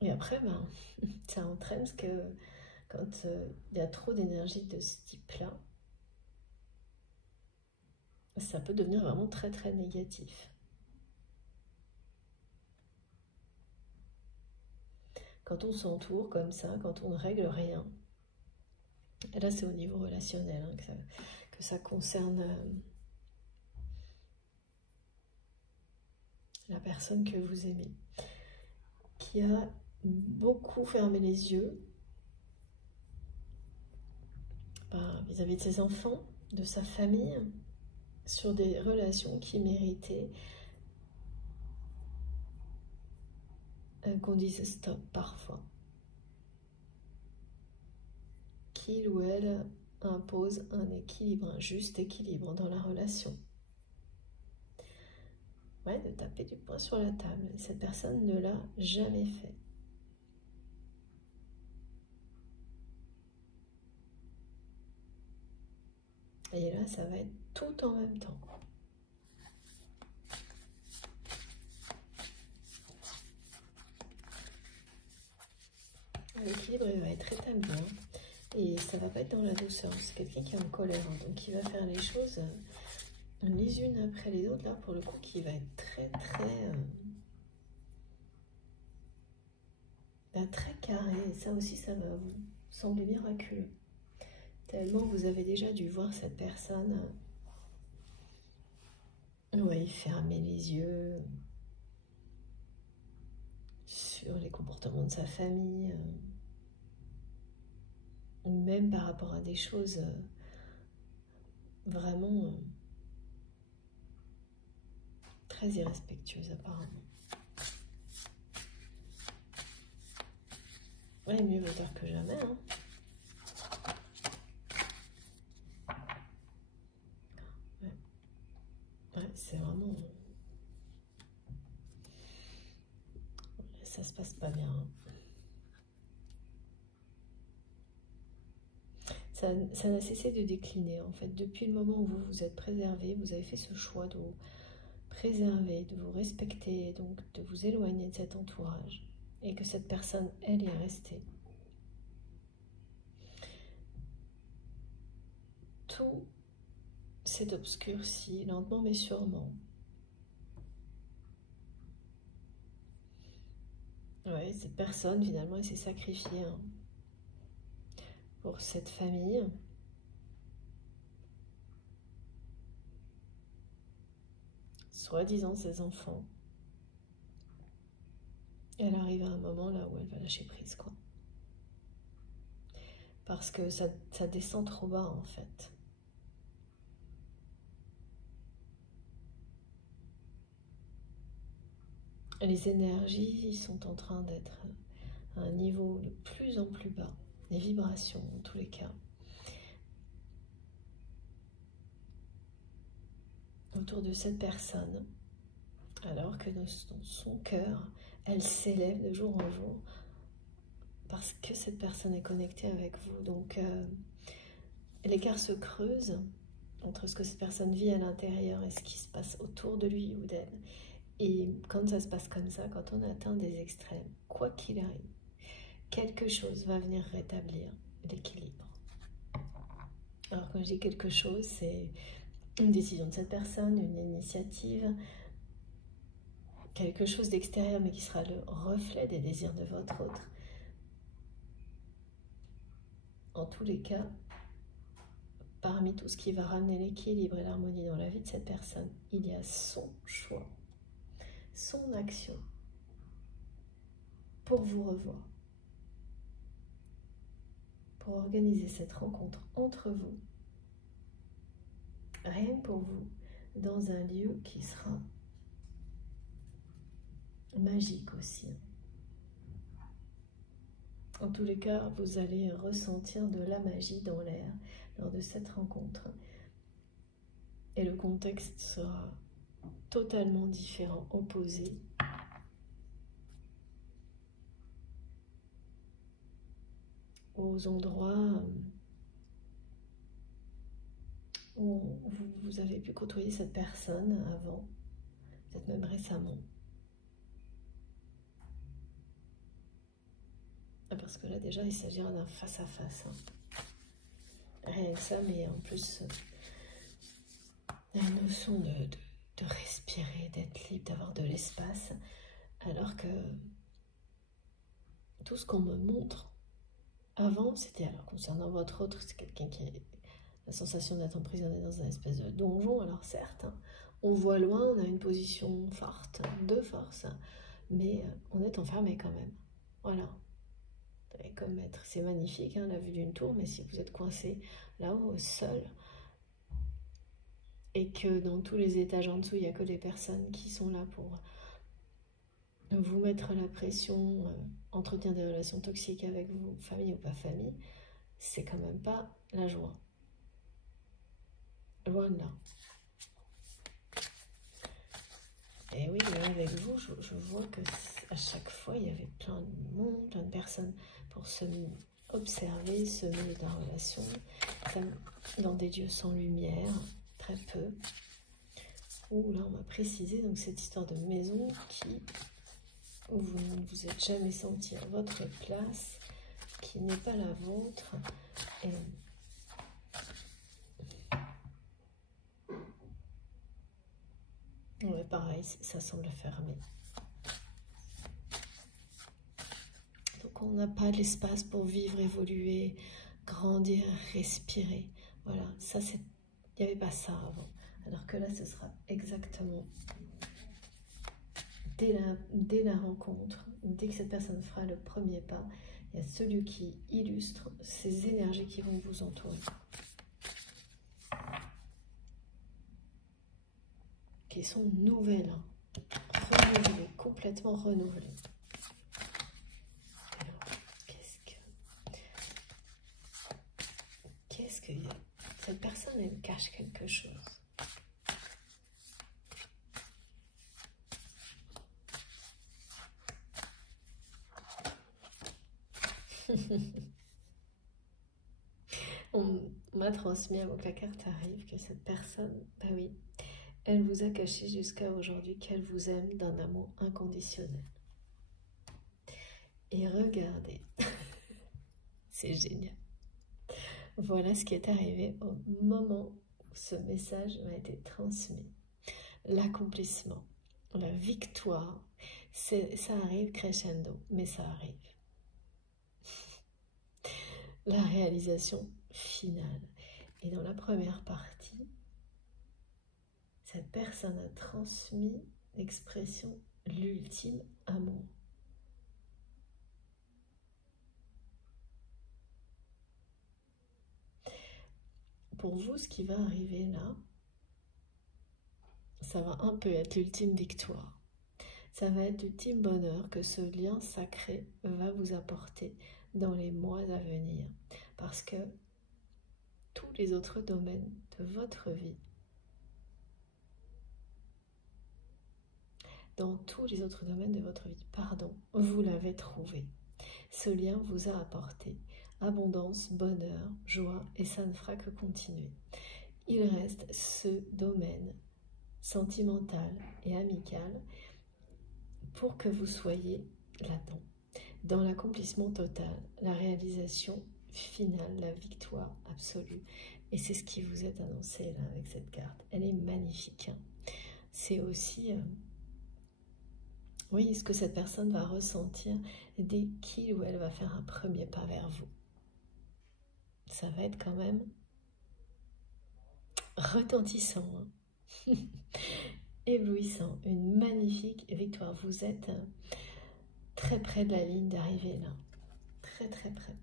Et après, ça entraîne parce que quand il y a trop d'énergie de ce type-là, ça peut devenir vraiment très très négatif. Quand on s'entoure comme ça, quand on ne règle rien, et là c'est au niveau relationnel hein, que ça concerne la personne que vous aimez, qui a beaucoup fermé les yeux vis-à-vis de ses enfants, de sa famille, sur des relations qui méritaient qu'on dise stop parfois. Qu'il ou elle impose un équilibre, un juste équilibre dans la relation. Ouais, de taper du poing sur la table. Cette personne ne l'a jamais fait. Et là, ça va être tout en même temps. L'équilibre va être rétabli. Et ça va pas être dans la douceur. C'est quelqu'un qui est en colère. Donc, qui va faire les choses les unes après les autres. Là, pour le coup, qui va être très, très carré. Et ça aussi, ça va vous sembler miraculeux. Tellement vous avez déjà dû voir cette personne fermer les yeux sur les comportements de sa famille, ou même par rapport à des choses vraiment très irrespectueuses apparemment. Ouais, mieux vaut tard que jamais, hein. Ouais, c'est vraiment... Ça se passe pas bien. Ça n'a cessé de décliner, en fait. Depuis le moment où vous vous êtes préservé, vous avez fait ce choix de vous préserver, de vous respecter, donc de vous éloigner de cet entourage. Et que cette personne, elle, y est restée. Tout s'est obscurci, lentement mais sûrement. Ouais, cette personne, finalement, elle s'est sacrifiée pour cette famille. Soi-disant ses enfants. Elle arrive à un moment là où elle va lâcher prise, quoi. Parce que ça descend trop bas, en fait. Les énergies sont en train d'être à un niveau de plus en plus bas. Les vibrations, en tous les cas. Autour de cette personne, alors que dans son cœur, elle s'élève de jour en jour parce que cette personne est connectée avec vous. Donc, l'écart se creuse entre ce que cette personne vit à l'intérieur et ce qui se passe autour de lui ou d'elle. Et quand ça se passe comme ça, quand on atteint des extrêmes, quoi qu'il arrive, quelque chose va venir rétablir l'équilibre. Alors quand je dis quelque chose, c'est une décision de cette personne, une initiative, quelque chose d'extérieur, mais qui sera le reflet des désirs de votre autre. En tous les cas, parmi tout ce qui va ramener l'équilibre et l'harmonie dans la vie de cette personne, il y a son choix, son action pour vous revoir, pour organiser cette rencontre entre vous, rien que pour vous, dans un lieu qui sera magique aussi. En tous les cas, vous allez ressentir de la magie dans l'air lors de cette rencontre. Et le contexte sera totalement différent, opposé. Aux endroits où vous avez pu côtoyer cette personne avant, peut-être même récemment. Parce que là, déjà, il s'agira d'un face-à-face. Rien que ça, mais en plus, la notion de respirer, d'être libre, d'avoir de l'espace, alors que tout ce qu'on me montre avant, c'était, alors concernant votre autre, c'est quelqu'un qui a la sensation d'être emprisonné dans un espèce de donjon. Alors certes, on voit loin, on a une position forte, de force, mais on est enfermé quand même. Voilà. Et comme maître, c'est magnifique, la vue d'une tour, mais si vous êtes coincé là-haut, seul, et que dans tous les étages en dessous, il n'y a que des personnes qui sont là pour vous mettre la pression, entretenir des relations toxiques avec vous, famille ou pas famille, c'est quand même pas la joie. Loin de là. Et oui, mais avec vous, je vois que à chaque fois, il y avait plein de monde, plein de personnes pour se observer, se mettre en relation, dans des lieux sans lumière, très peu. Ouh, là, on m'a précisé donc cette histoire de maison où vous ne vous êtes jamais senti à votre place, qui n'est pas la vôtre. Et ouais, pareil, ça semble fermé. Donc on n'a pas l'espace pour vivre, évoluer, grandir, respirer. Voilà, ça c'est... Il n'y avait pas ça avant. Alors que là, ce sera exactement dès la rencontre, dès que cette personne fera le premier pas, il y a celui qui illustre ces énergies qui vont vous entourer. Qui sont nouvelles, renouvelées, complètement renouvelées. Alors, qu'est-ce que cette personne, elle cache quelque chose. On m'a transmis avant que la carte arrive que cette personne, ben oui, elle vous a caché jusqu'à aujourd'hui qu'elle vous aime d'un amour inconditionnel. Et regardez, c'est génial. Voilà ce qui est arrivé au moment où ce message m'a été transmis. L'accomplissement, la victoire, ça arrive crescendo, mais ça arrive. La réalisation finale. Et dans la première partie, cette personne a transmis l'expression l'ultime amour. Pour vous, ce qui va arriver là, ça va un peu être l'ultime victoire. Ça va être l'ultime bonheur que ce lien sacré va vous apporter dans les mois à venir. Parce que tous les autres domaines de votre vie, dans tous les autres domaines de votre vie, pardon, vous l'avez trouvé. Ce lien vous a apporté abondance, bonheur, joie, et ça ne fera que continuer. Il reste ce domaine sentimental et amical pour que vous soyez là-dedans, dans l'accomplissement total, la réalisation finale, la victoire absolue. Et c'est ce qui vous est annoncé là avec cette carte. Elle est magnifique. C'est aussi Oui, ce que cette personne va ressentir dès qu'il ou elle va faire un premier pas vers vous. Ça va être quand même retentissant, hein. Éblouissant, une magnifique victoire. Vous êtes très près de la ligne d'arrivée là, très très près.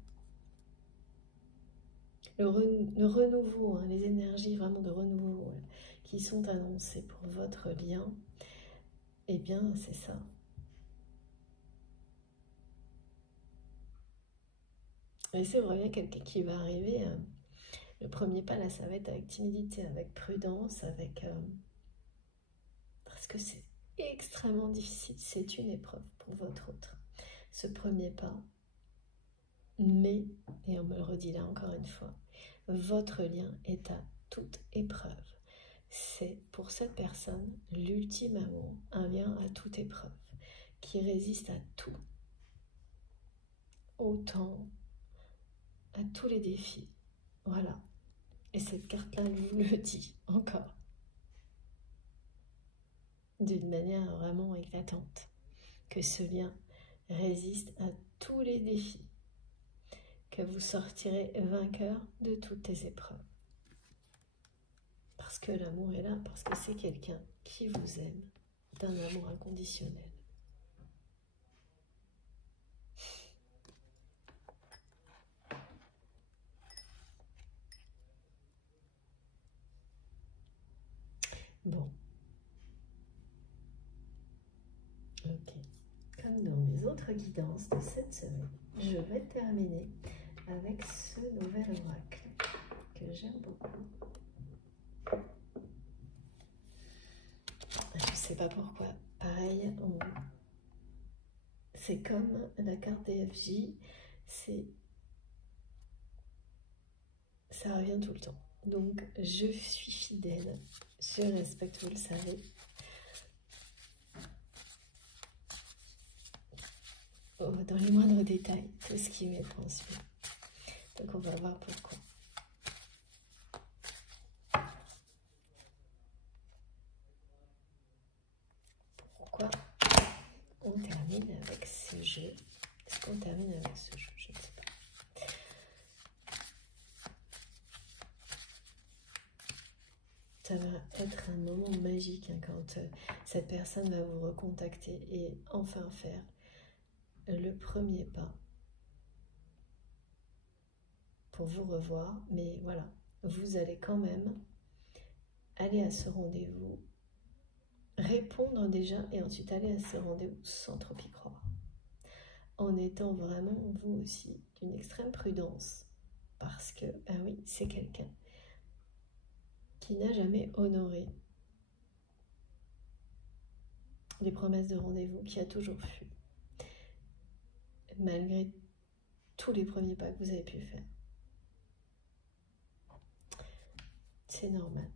Le renouveau, hein, les énergies vraiment de renouveau qui sont annoncées pour votre lien, eh bien c'est ça. Et c'est vraiment quelqu'un qui va arriver, le premier pas là, ça va être avec timidité, avec prudence, avec... parce que c'est extrêmement difficile, c'est une épreuve pour votre autre, ce premier pas. Mais, et on me le redit là encore une fois, votre lien est à toute épreuve. C'est pour cette personne l'ultime amour, un lien à toute épreuve, qui résiste à tout, autant à tous les défis. Voilà. Et cette carte-là vous le dit encore, d'une manière vraiment éclatante, que ce lien résiste à tous les défis, que vous sortirez vainqueur de toutes les épreuves. Parce que l'amour est là, parce que c'est quelqu'un qui vous aime d'un amour inconditionnel. Bon. Ok. Comme dans mes autres guidances de cette semaine, je vais terminer avec ce nouvel oracle que j'aime beaucoup. Je ne sais pas pourquoi. Pareil, c'est comme la carte DFJ, ça revient tout le temps. Donc, je suis fidèle, je respecte, vous le savez. Dans les moindres détails, tout ce qui m'est transmis. Donc, on va voir pourquoi. Pourquoi on termine avec ce jeu? Est-ce qu'on termine avec ce jeu? Je ne sais pas. Ça va être un moment magique hein, quand cette personne va vous recontacter et enfin faire le premier pas pour vous revoir. Mais voilà, vous allez quand même aller à ce rendez-vous, répondre déjà et ensuite aller à ce rendez-vous sans trop y croire. En étant vraiment, vous aussi, d'une extrême prudence. Parce que, ben oui, c'est quelqu'un qui n'a jamais honoré les promesses de rendez-vous, qui a toujours fui, malgré tous les premiers pas que vous avez pu faire. C'est normal.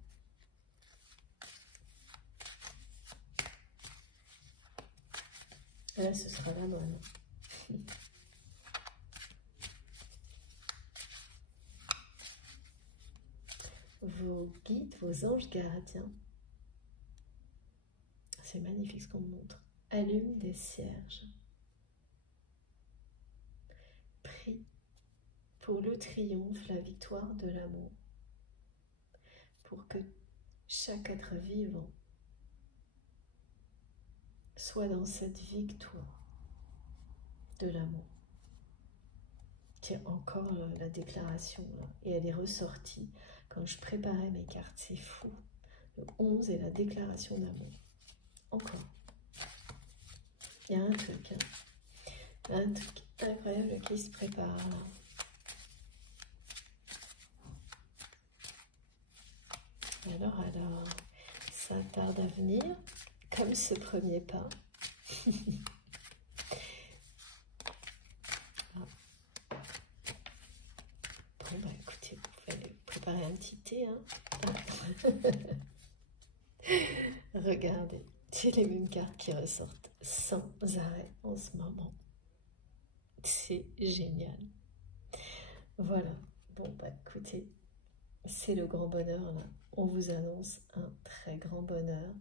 Là, ce sera la bonne. Vos guides, vos anges gardiens, c'est magnifique ce qu'on me montre, allument des cierges. Prie pour le triomphe, la victoire de l'amour, pour que chaque être vivant soit dans cette victoire de l'amour. Tiens, encore la déclaration, là, et elle est ressortie quand je préparais mes cartes, c'est fou. Le 11 et la déclaration d'amour. Encore. Il y a un truc incroyable qui se prépare là. Alors, ça tarde à venir, comme ce premier pas. Bon, bah écoutez, vous pouvez préparer un petit thé, hein. Regardez, c'est les mêmes cartes qui ressortent sans arrêt en ce moment. C'est génial. Voilà, bon, bah écoutez, c'est le grand bonheur là. On vous annonce un très grand bonheur,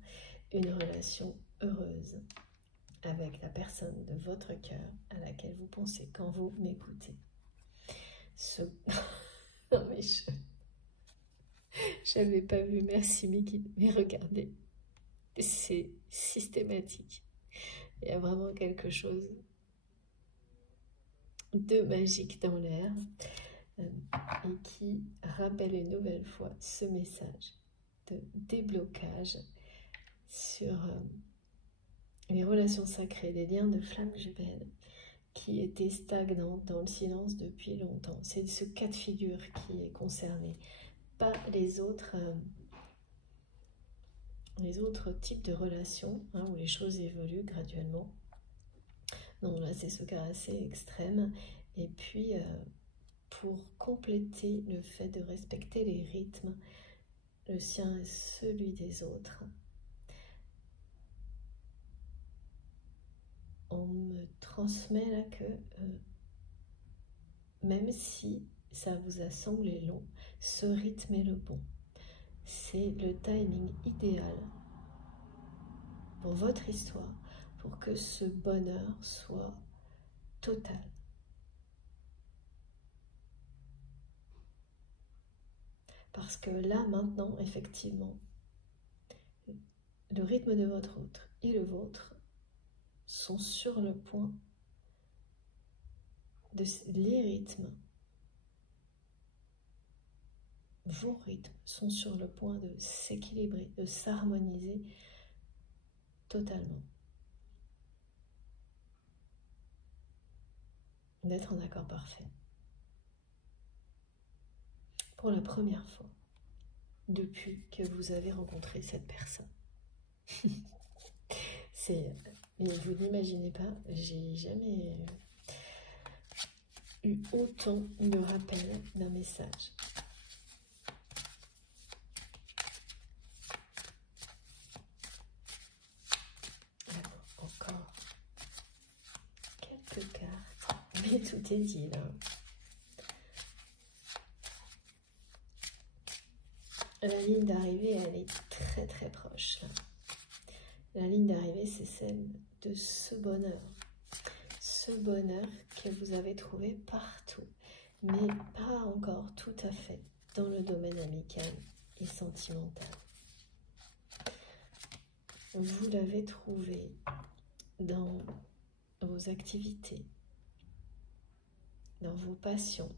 une relation heureuse, avec la personne de votre cœur à laquelle vous pensez quand vous m'écoutez. Non mais j'avais pas vu, merci Mickey, mais regardez, c'est systématique. Il y a vraiment quelque chose de magique dans l'air et qui rappelle une nouvelle fois ce message de déblocage sur les relations sacrées, les liens de flamme jumelle qui étaient stagnants dans le silence depuis longtemps. C'est ce cas de figure qui est concerné, pas les autres types de relations où les choses évoluent graduellement. Non, là c'est ce cas assez extrême. Et puis pour compléter le fait de respecter les rythmes, le sien et celui des autres, on me transmet là que même si ça vous a semblé long, ce rythme est le bon. C'est le timing idéal pour votre histoire, pour que ce bonheur soit total. Parce que là, maintenant, effectivement, le rythme de votre autre et le vôtre sont sur le point de... Les rythmes, vos rythmes sont sur le point de s'équilibrer, de s'harmoniser totalement. D'être en accord parfait. Pour la première fois depuis que vous avez rencontré cette personne. Mais vous n'imaginez pas, j'ai jamais eu autant de rappel d'un message. Alors, encore quelques cartes, mais tout est dit là. La ligne d'arrivée, elle est très très proche là. La ligne d'arrivée, c'est celle de ce bonheur. Ce bonheur que vous avez trouvé partout, mais pas encore tout à fait dans le domaine amical et sentimental. Vous l'avez trouvé dans vos activités, dans vos passions,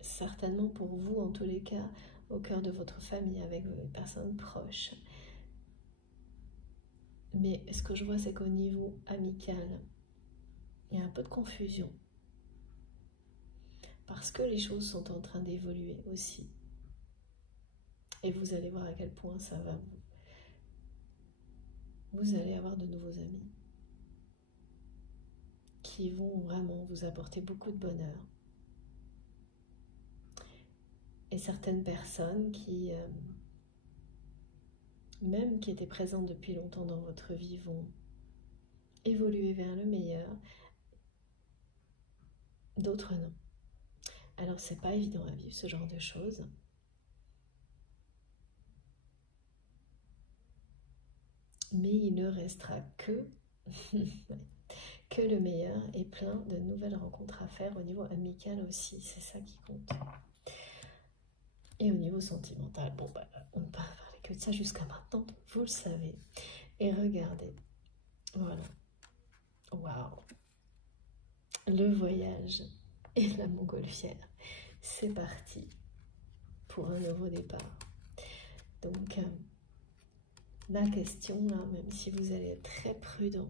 certainement pour vous en tous les cas, au cœur de votre famille, avec vos personnes proches. Mais ce que je vois, c'est qu'au niveau amical, il y a un peu de confusion. Parce que les choses sont en train d'évoluer aussi. Et vous allez voir à quel point ça va vous allez avoir de nouveaux amis qui vont vraiment vous apporter beaucoup de bonheur. Et certaines personnes qui, même qui étaient présentes depuis longtemps dans votre vie, vont évoluer vers le meilleur. D'autres non. Alors c'est pas évident à vivre ce genre de choses. Mais il ne restera que le meilleur et plein de nouvelles rencontres à faire au niveau amical aussi. C'est ça qui compte. Et au niveau sentimental, bon bah on ne peut pas parler que de ça jusqu'à maintenant, vous le savez. Et regardez, voilà, waouh, le voyage et la montgolfière, c'est parti pour un nouveau départ. Donc la question là, même si vous allez être très prudente,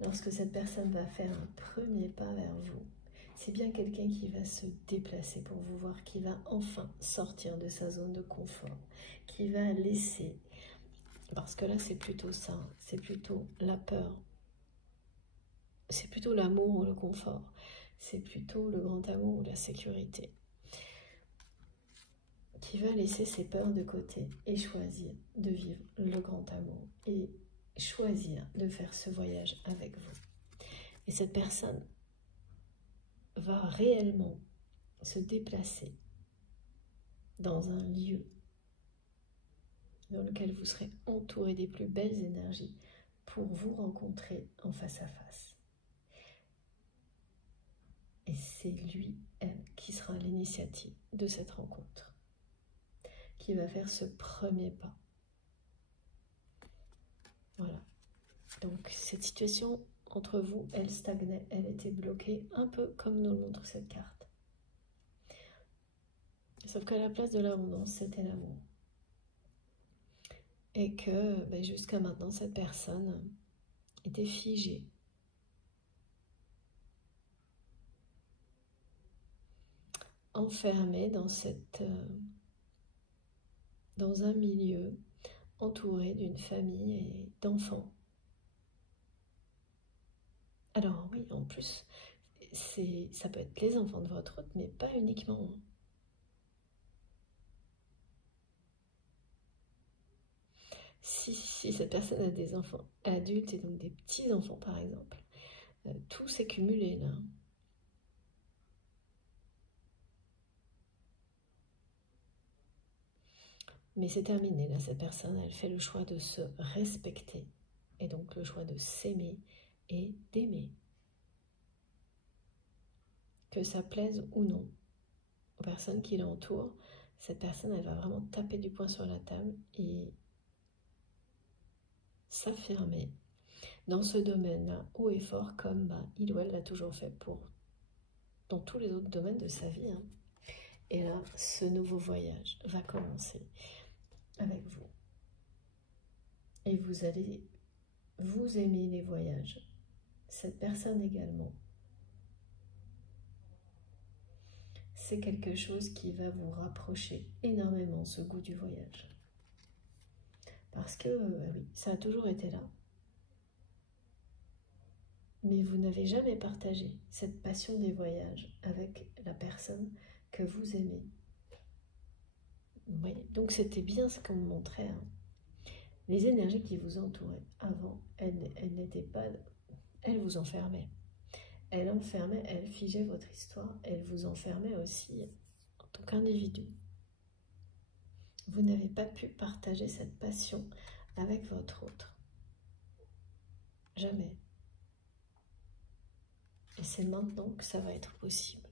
lorsque cette personne va faire un premier pas vers vous, c'est bien quelqu'un qui va se déplacer pour vous voir, qui va enfin sortir de sa zone de confort, qui va laisser, parce que là c'est plutôt ça, c'est plutôt la peur, c'est plutôt l'amour ou le confort, c'est plutôt le grand amour ou la sécurité, qui va laisser ses peurs de côté et choisir de vivre le grand amour et choisir de faire ce voyage avec vous. Et cette personne va réellement se déplacer dans un lieu dans lequel vous serez entouré des plus belles énergies pour vous rencontrer en face à face. Et c'est lui, elle, qui sera à l'initiative de cette rencontre, qui va faire ce premier pas. Voilà. Donc cette situation entre vous, elle stagnait, elle était bloquée, un peu comme nous le montre cette carte. Sauf qu'à la place de l'abondance, c'était l'amour. Et que jusqu'à maintenant, cette personne était figée. Enfermée dans un milieu entouré d'une famille et d'enfants. Alors oui, en plus, ça peut être les enfants de votre hôte, mais pas uniquement. Si cette personne a des enfants adultes et donc des petits-enfants par exemple, tout s'est cumulé là. Mais c'est terminé, là, cette personne, elle fait le choix de se respecter, et donc le choix de s'aimer et d'aimer. Que ça plaise ou non aux personnes qui l'entourent, cette personne, elle va vraiment taper du poing sur la table et s'affirmer dans ce domaine-là, haut et fort, comme il ou elle l'a toujours fait dans tous les autres domaines de sa vie. Hein. Et là, ce nouveau voyage va commencer avec vous. Et vous allez vous aimer les voyages. Cette personne également. C'est quelque chose qui va vous rapprocher énormément, ce goût du voyage. Parce que, oui, ça a toujours été là. Mais vous n'avez jamais partagé cette passion des voyages avec la personne que vous aimez. Vous voyez, donc c'était bien ce qu'on me montrait. Hein. Les énergies qui vous entouraient avant, elles n'étaient pas... Elles vous enfermaient. Elles enfermaient, elles figeaient votre histoire. Elles vous enfermaient aussi en tant qu'individu. Vous n'avez pas pu partager cette passion avec votre autre. Jamais. Et c'est maintenant que ça va être possible.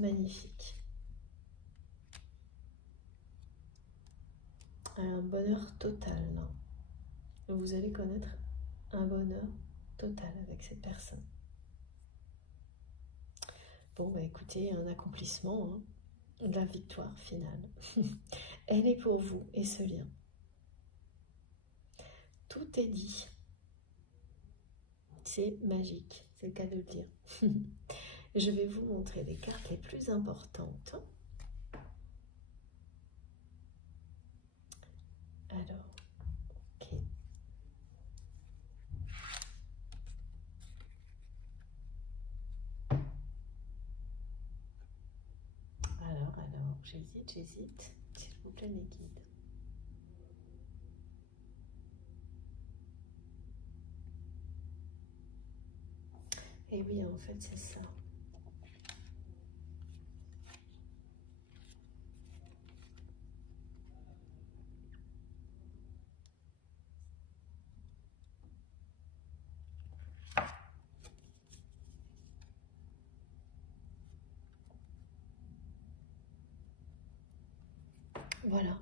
Magnifique. Un bonheur total, non? Vous allez connaître un bonheur total avec cette personne. Bon, écoutez, un accomplissement, hein, la victoire finale. Elle est pour vous et ce lien. Tout est dit. C'est magique, c'est le cas de le dire. Je vais vous montrer les cartes les plus importantes. Alors, ok. Alors, j'hésite. S'il vous plaît, mes guides. Et oui, en fait, c'est ça. Voilà.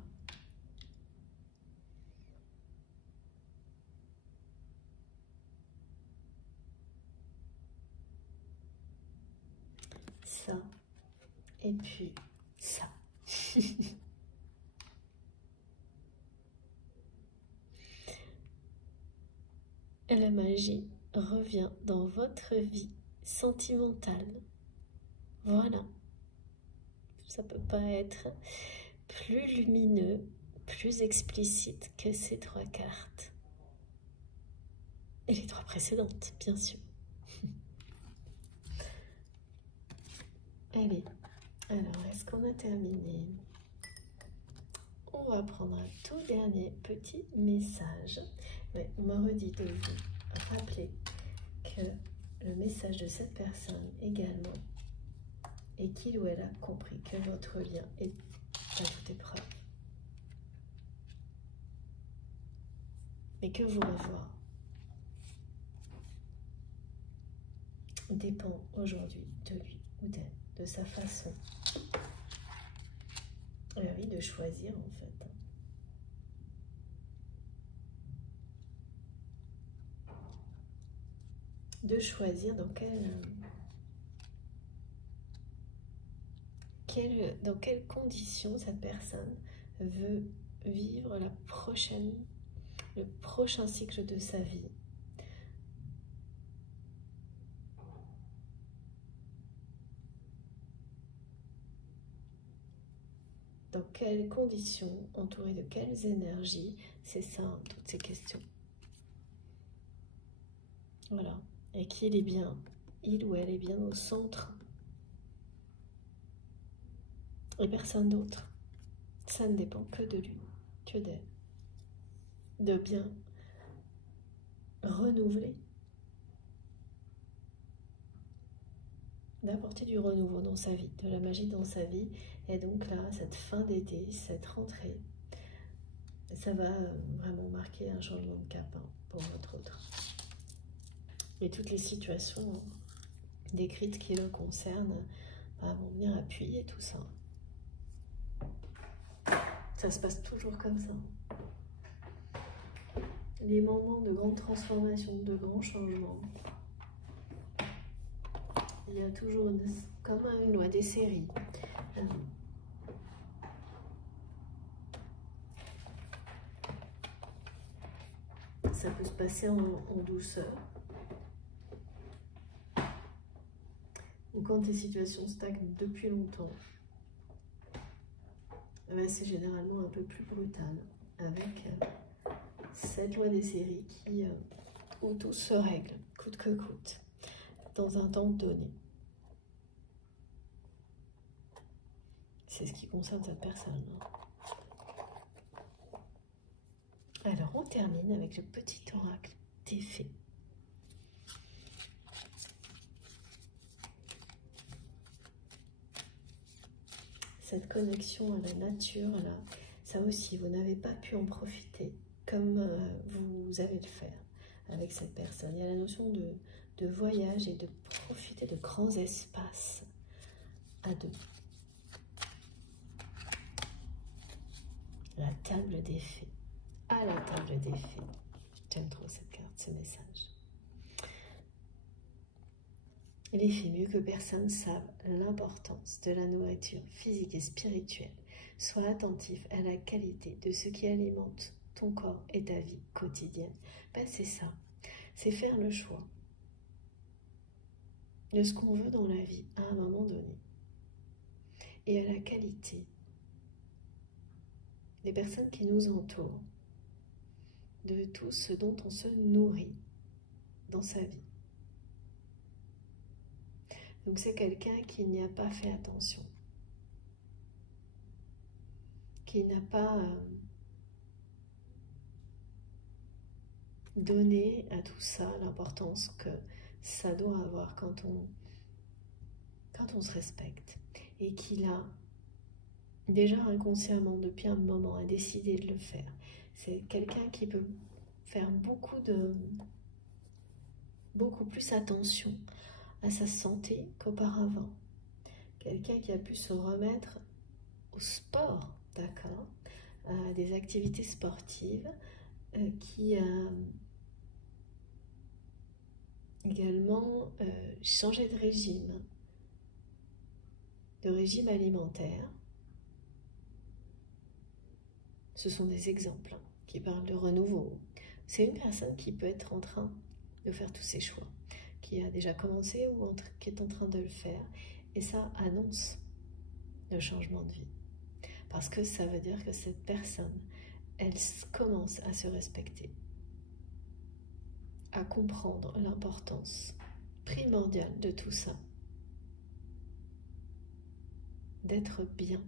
Ça. Et puis ça. La magie revient dans votre vie sentimentale. Voilà. Ça peut pas être plus lumineux, plus explicite que ces trois cartes. Et les trois précédentes, bien sûr. Allez, alors est-ce qu'on a terminé? On va prendre un tout dernier petit message. Ouais, on m'a redit de vous rappeler que le message de cette personne également est qu'il ou elle a compris que votre lien est à toute épreuve. Mais que vous revoir dépend aujourd'hui de lui ou d'elle, de sa façon, oui, de choisir en fait. De choisir dans dans quelles conditions cette personne veut vivre le prochain cycle de sa vie. Dans quelles conditions, entouré de quelles énergies, c'est ça, toutes ces questions. Voilà, et qu'il est bien, il ou elle est bien au centre, et personne d'autre. Ça ne dépend que de lui, que d'elle. De bien renouveler, d'apporter du renouveau dans sa vie, de la magie dans sa vie. Et donc là, cette fin d'été, cette rentrée, ça va vraiment marquer un changement de cap pour votre autre. Et toutes les situations décrites qui le concernent vont venir appuyer tout ça. Ça se passe toujours comme ça. Les moments de grande transformation, de grands changements, il y a toujours, comme une loi des séries, ça peut se passer en douceur. Ou quand les situations stagnent depuis longtemps, c'est généralement un peu plus brutal, avec cette loi des séries où tout se règle, coûte que coûte, dans un temps donné. C'est ce qui concerne cette personne. Alors, on termine avec le petit oracle des fées. Cette connexion à la nature, là, ça aussi, vous n'avez pas pu en profiter comme vous allez le faire avec cette personne. Il y a la notion de voyage et de profiter de grands espaces à deux. La table des fées. À la table des fées. J'aime trop cette carte, ce message. Les fées, mieux que personne, savent l'importance de la nourriture physique et spirituelle. Sois attentif à la qualité de ce qui alimente ton corps et ta vie quotidienne. C'est ça, c'est faire le choix de ce qu'on veut dans la vie à un moment donné. Et à la qualité des personnes qui nous entourent, de tout ce dont on se nourrit dans sa vie. Donc c'est quelqu'un qui n'y a pas fait attention, qui n'a pas donné à tout ça l'importance que ça doit avoir quand on se respecte, et qui l'a déjà inconsciemment depuis un moment a décidé de le faire. C'est quelqu'un qui peut faire beaucoup plus attention à sa santé qu'auparavant. Quelqu'un qui a pu se remettre au sport, d'accord, à des activités sportives, qui a également changé de régime alimentaire. Ce sont des exemples qui parlent de renouveau. C'est une personne qui peut être en train de faire tous ses choix, qui a déjà commencé ou qui est en train de le faire, et ça annonce le changement de vie. Parce que ça veut dire que cette personne, elle commence à se respecter, à comprendre l'importance primordiale de tout ça, d'être bien.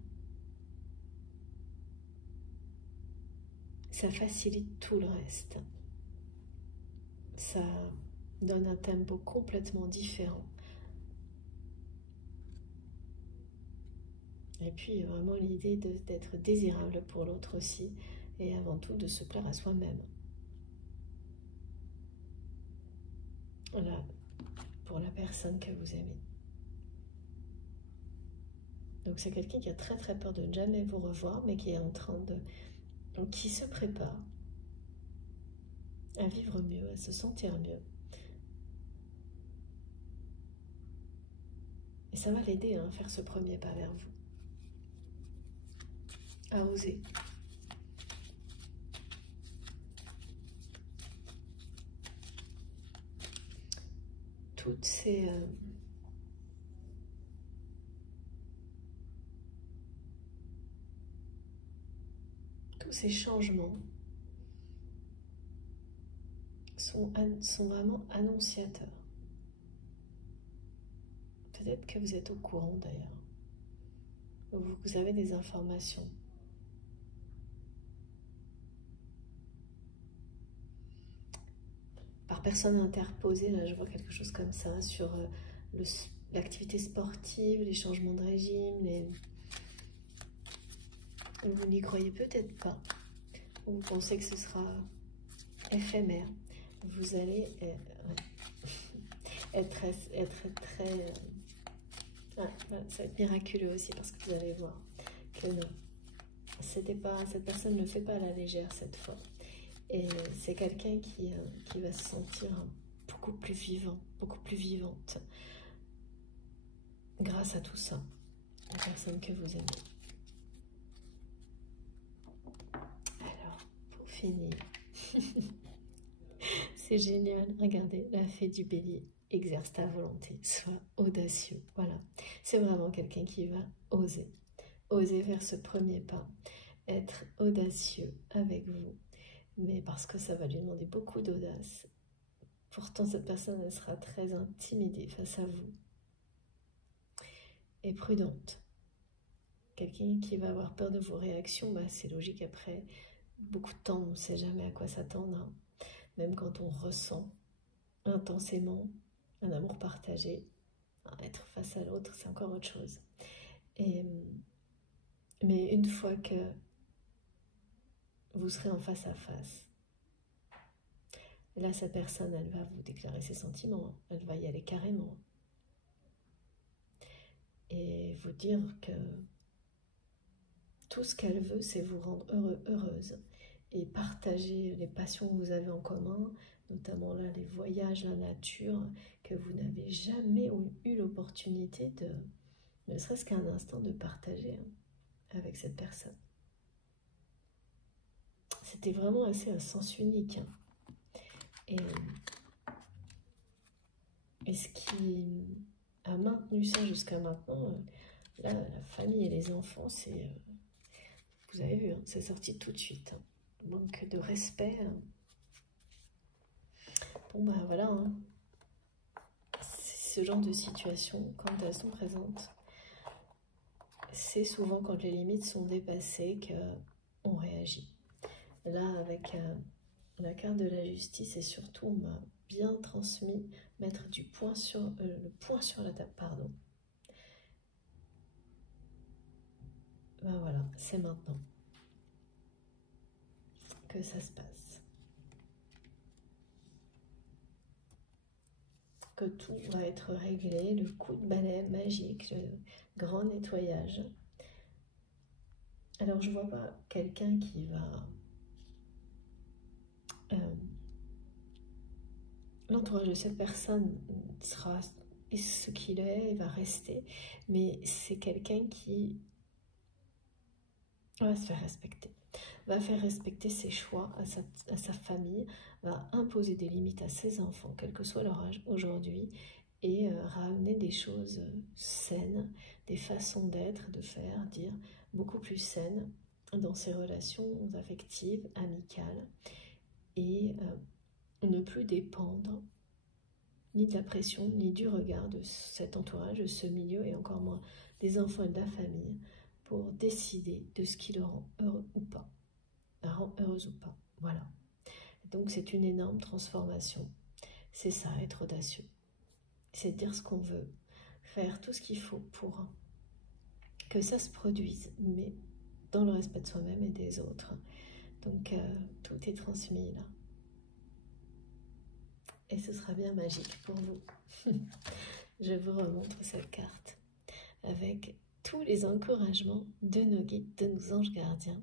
Ça facilite tout le reste. Ça donne un tempo complètement différent Et puis vraiment l'idée d'être désirable pour l'autre aussi, et avant tout de se plaire à soi-même. Voilà, pour la personne que vous aimez. Donc c'est quelqu'un qui a très très peur de ne jamais vous revoir, mais qui est en train de... qui se prépare à vivre mieux, à se sentir mieux. Et ça va l'aider à faire ce premier pas vers vous. À oser. Toutes ces... tous ces changements sont vraiment annonciateurs. Peut-être que vous êtes au courant d'ailleurs. Vous avez des informations. Par personne interposée, là je vois quelque chose comme ça, sur l'activité sportive, les changements de régime, vous n'y croyez peut-être pas. Vous pensez que ce sera éphémère. Vous allez être très... ça va être miraculeux aussi, parce que vous allez voir que non, cette personne ne le fait pas à la légère cette fois. Et c'est quelqu'un qui va se sentir beaucoup plus vivant, beaucoup plus vivante grâce à tout ça, la personne que vous aimez. Alors, pour finir, c'est génial, regardez, la fée du bélier. Exerce ta volonté, sois audacieux. Voilà, c'est vraiment quelqu'un qui va oser faire ce premier pas, être audacieux avec vous, mais parce que ça va lui demander beaucoup d'audace. Pourtant, cette personne, elle sera très intimidée face à vous et prudente. Quelqu'un qui va avoir peur de vos réactions, bah, c'est logique, après beaucoup de temps, on ne sait jamais à quoi s'attendre, hein. Même quand on ressent intensément un amour partagé, être face à l'autre, c'est encore autre chose. Mais une fois que vous serez en face à face, là, cette personne, elle va vous déclarer ses sentiments, elle va y aller carrément. Et vous dire que tout ce qu'elle veut, c'est vous rendre heureux, heureuse, et partager les passions que vous avez en commun, notamment là les voyages, la nature, que vous n'avez jamais eu l'opportunité de, ne serait-ce qu'un instant, de partager avec cette personne. C'était vraiment assez un sens unique. Et ce qui a maintenu ça jusqu'à maintenant, là, la famille et les enfants, c'est... vous avez vu, hein, c'est sorti tout de suite. Manque de respect. Bon, ben voilà, hein. Ce genre de situation, quand elles sont présentes, c'est souvent quand les limites sont dépassées qu'on réagit. Là, avec la carte de la justice, et surtout, on m'a bien transmis mettre le point sur la table, pardon. Ben voilà, c'est maintenant que ça se passe. Que tout va être réglé, le coup de balai magique, le grand nettoyage. Alors je vois pas quelqu'un qui va... l'entourage de cette personne sera ce qu'il est, il va rester, mais c'est quelqu'un qui va se faire respecter, va faire respecter ses choix à sa famille, va imposer des limites à ses enfants, quel que soit leur âge aujourd'hui, et ramener des choses saines, des façons d'être, de faire, dire, beaucoup plus saines dans ses relations affectives, amicales, et ne plus dépendre ni de la pression, ni du regard de cet entourage, de ce milieu, et encore moins des enfants et de la famille, pour décider de ce qui le rend heureux ou pas, la rend heureuse ou pas. Voilà. Donc c'est une énorme transformation. C'est ça, être audacieux. C'est dire ce qu'on veut, faire tout ce qu'il faut pour que ça se produise, mais dans le respect de soi-même et des autres. Donc tout est transmis là. Et ce sera bien magique pour vous. Je vous remontre cette carte avec tous les encouragements de nos guides, de nos anges gardiens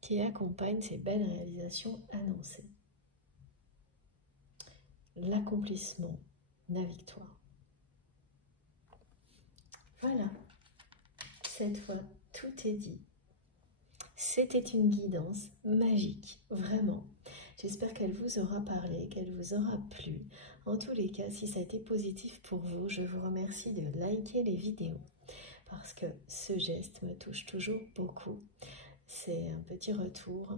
qui accompagnent ces belles réalisations annoncées. L'accomplissement, la victoire. Voilà, cette fois tout est dit. C'était une guidance magique, vraiment. J'espère qu'elle vous aura parlé, qu'elle vous aura plu. En tous les cas, si ça a été positif pour vous, je vous remercie de liker les vidéos parce que ce geste me touche toujours beaucoup. C'est un petit retour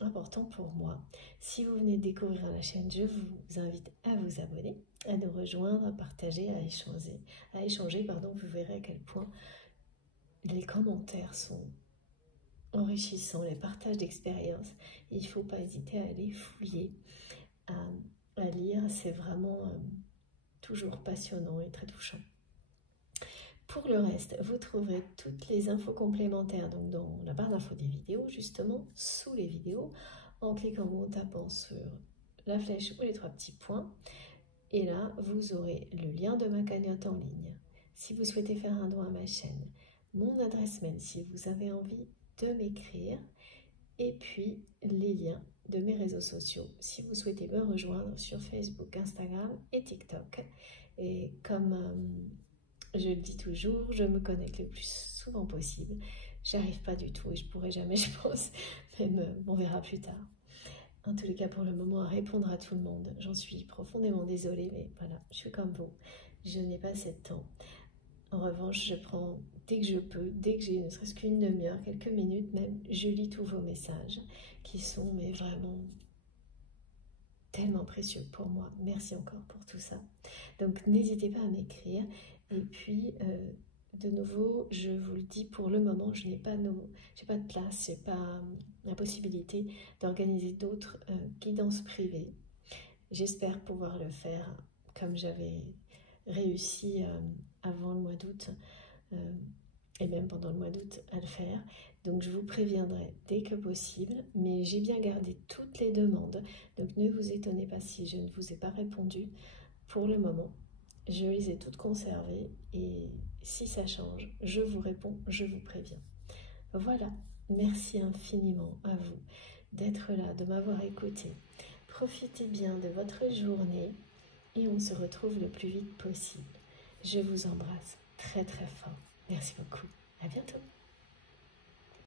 important pour moi. Si vous venez de découvrir la chaîne, je vous invite à vous abonner, à nous rejoindre, à partager, à échanger, vous verrez à quel point les commentaires sont enrichissants, les partages d'expériences. Il ne faut pas hésiter à aller fouiller, à lire, c'est vraiment toujours passionnant et très touchant. Pour le reste, vous trouverez toutes les infos complémentaires donc dans la barre d'infos des vidéos, justement, sous les vidéos, en cliquant ou en tapant sur la flèche ou les 3 petits points. Et là, vous aurez le lien de ma cagnotte en ligne. Si vous souhaitez faire un don à ma chaîne, mon adresse mail si vous avez envie de m'écrire, et puis les liens de mes réseaux sociaux si vous souhaitez me rejoindre sur Facebook, Instagram et TikTok. Et comme je le dis toujours, je me connecte le plus souvent possible. J'arrive pas du tout et je pourrai jamais, je pense, même on verra plus tard. En tous les cas, pour le moment, à répondre à tout le monde. J'en suis profondément désolée, mais voilà, je suis comme vous. Je n'ai pas assez de temps. En revanche, je prends dès que je peux, dès que j'ai ne serait-ce qu'une demi-heure, quelques minutes même, je lis tous vos messages qui sont mais vraiment tellement précieux pour moi. Merci encore pour tout ça. Donc n'hésitez pas à m'écrire. Et puis, de nouveau, je vous le dis, pour le moment, je n'ai pas de place, je n'ai pas la possibilité d'organiser d'autres guidances privées. J'espère pouvoir le faire comme j'avais réussi avant le mois d'août et même pendant le mois d'août à le faire. Donc je vous préviendrai dès que possible, mais j'ai bien gardé toutes les demandes, donc ne vous étonnez pas si je ne vous ai pas répondu pour le moment. Je les ai toutes conservées et si ça change, je vous réponds, je vous préviens. Voilà, merci infiniment à vous d'être là, de m'avoir écouté. Profitez bien de votre journée et on se retrouve le plus vite possible. Je vous embrasse très très fort. Merci beaucoup. À bientôt.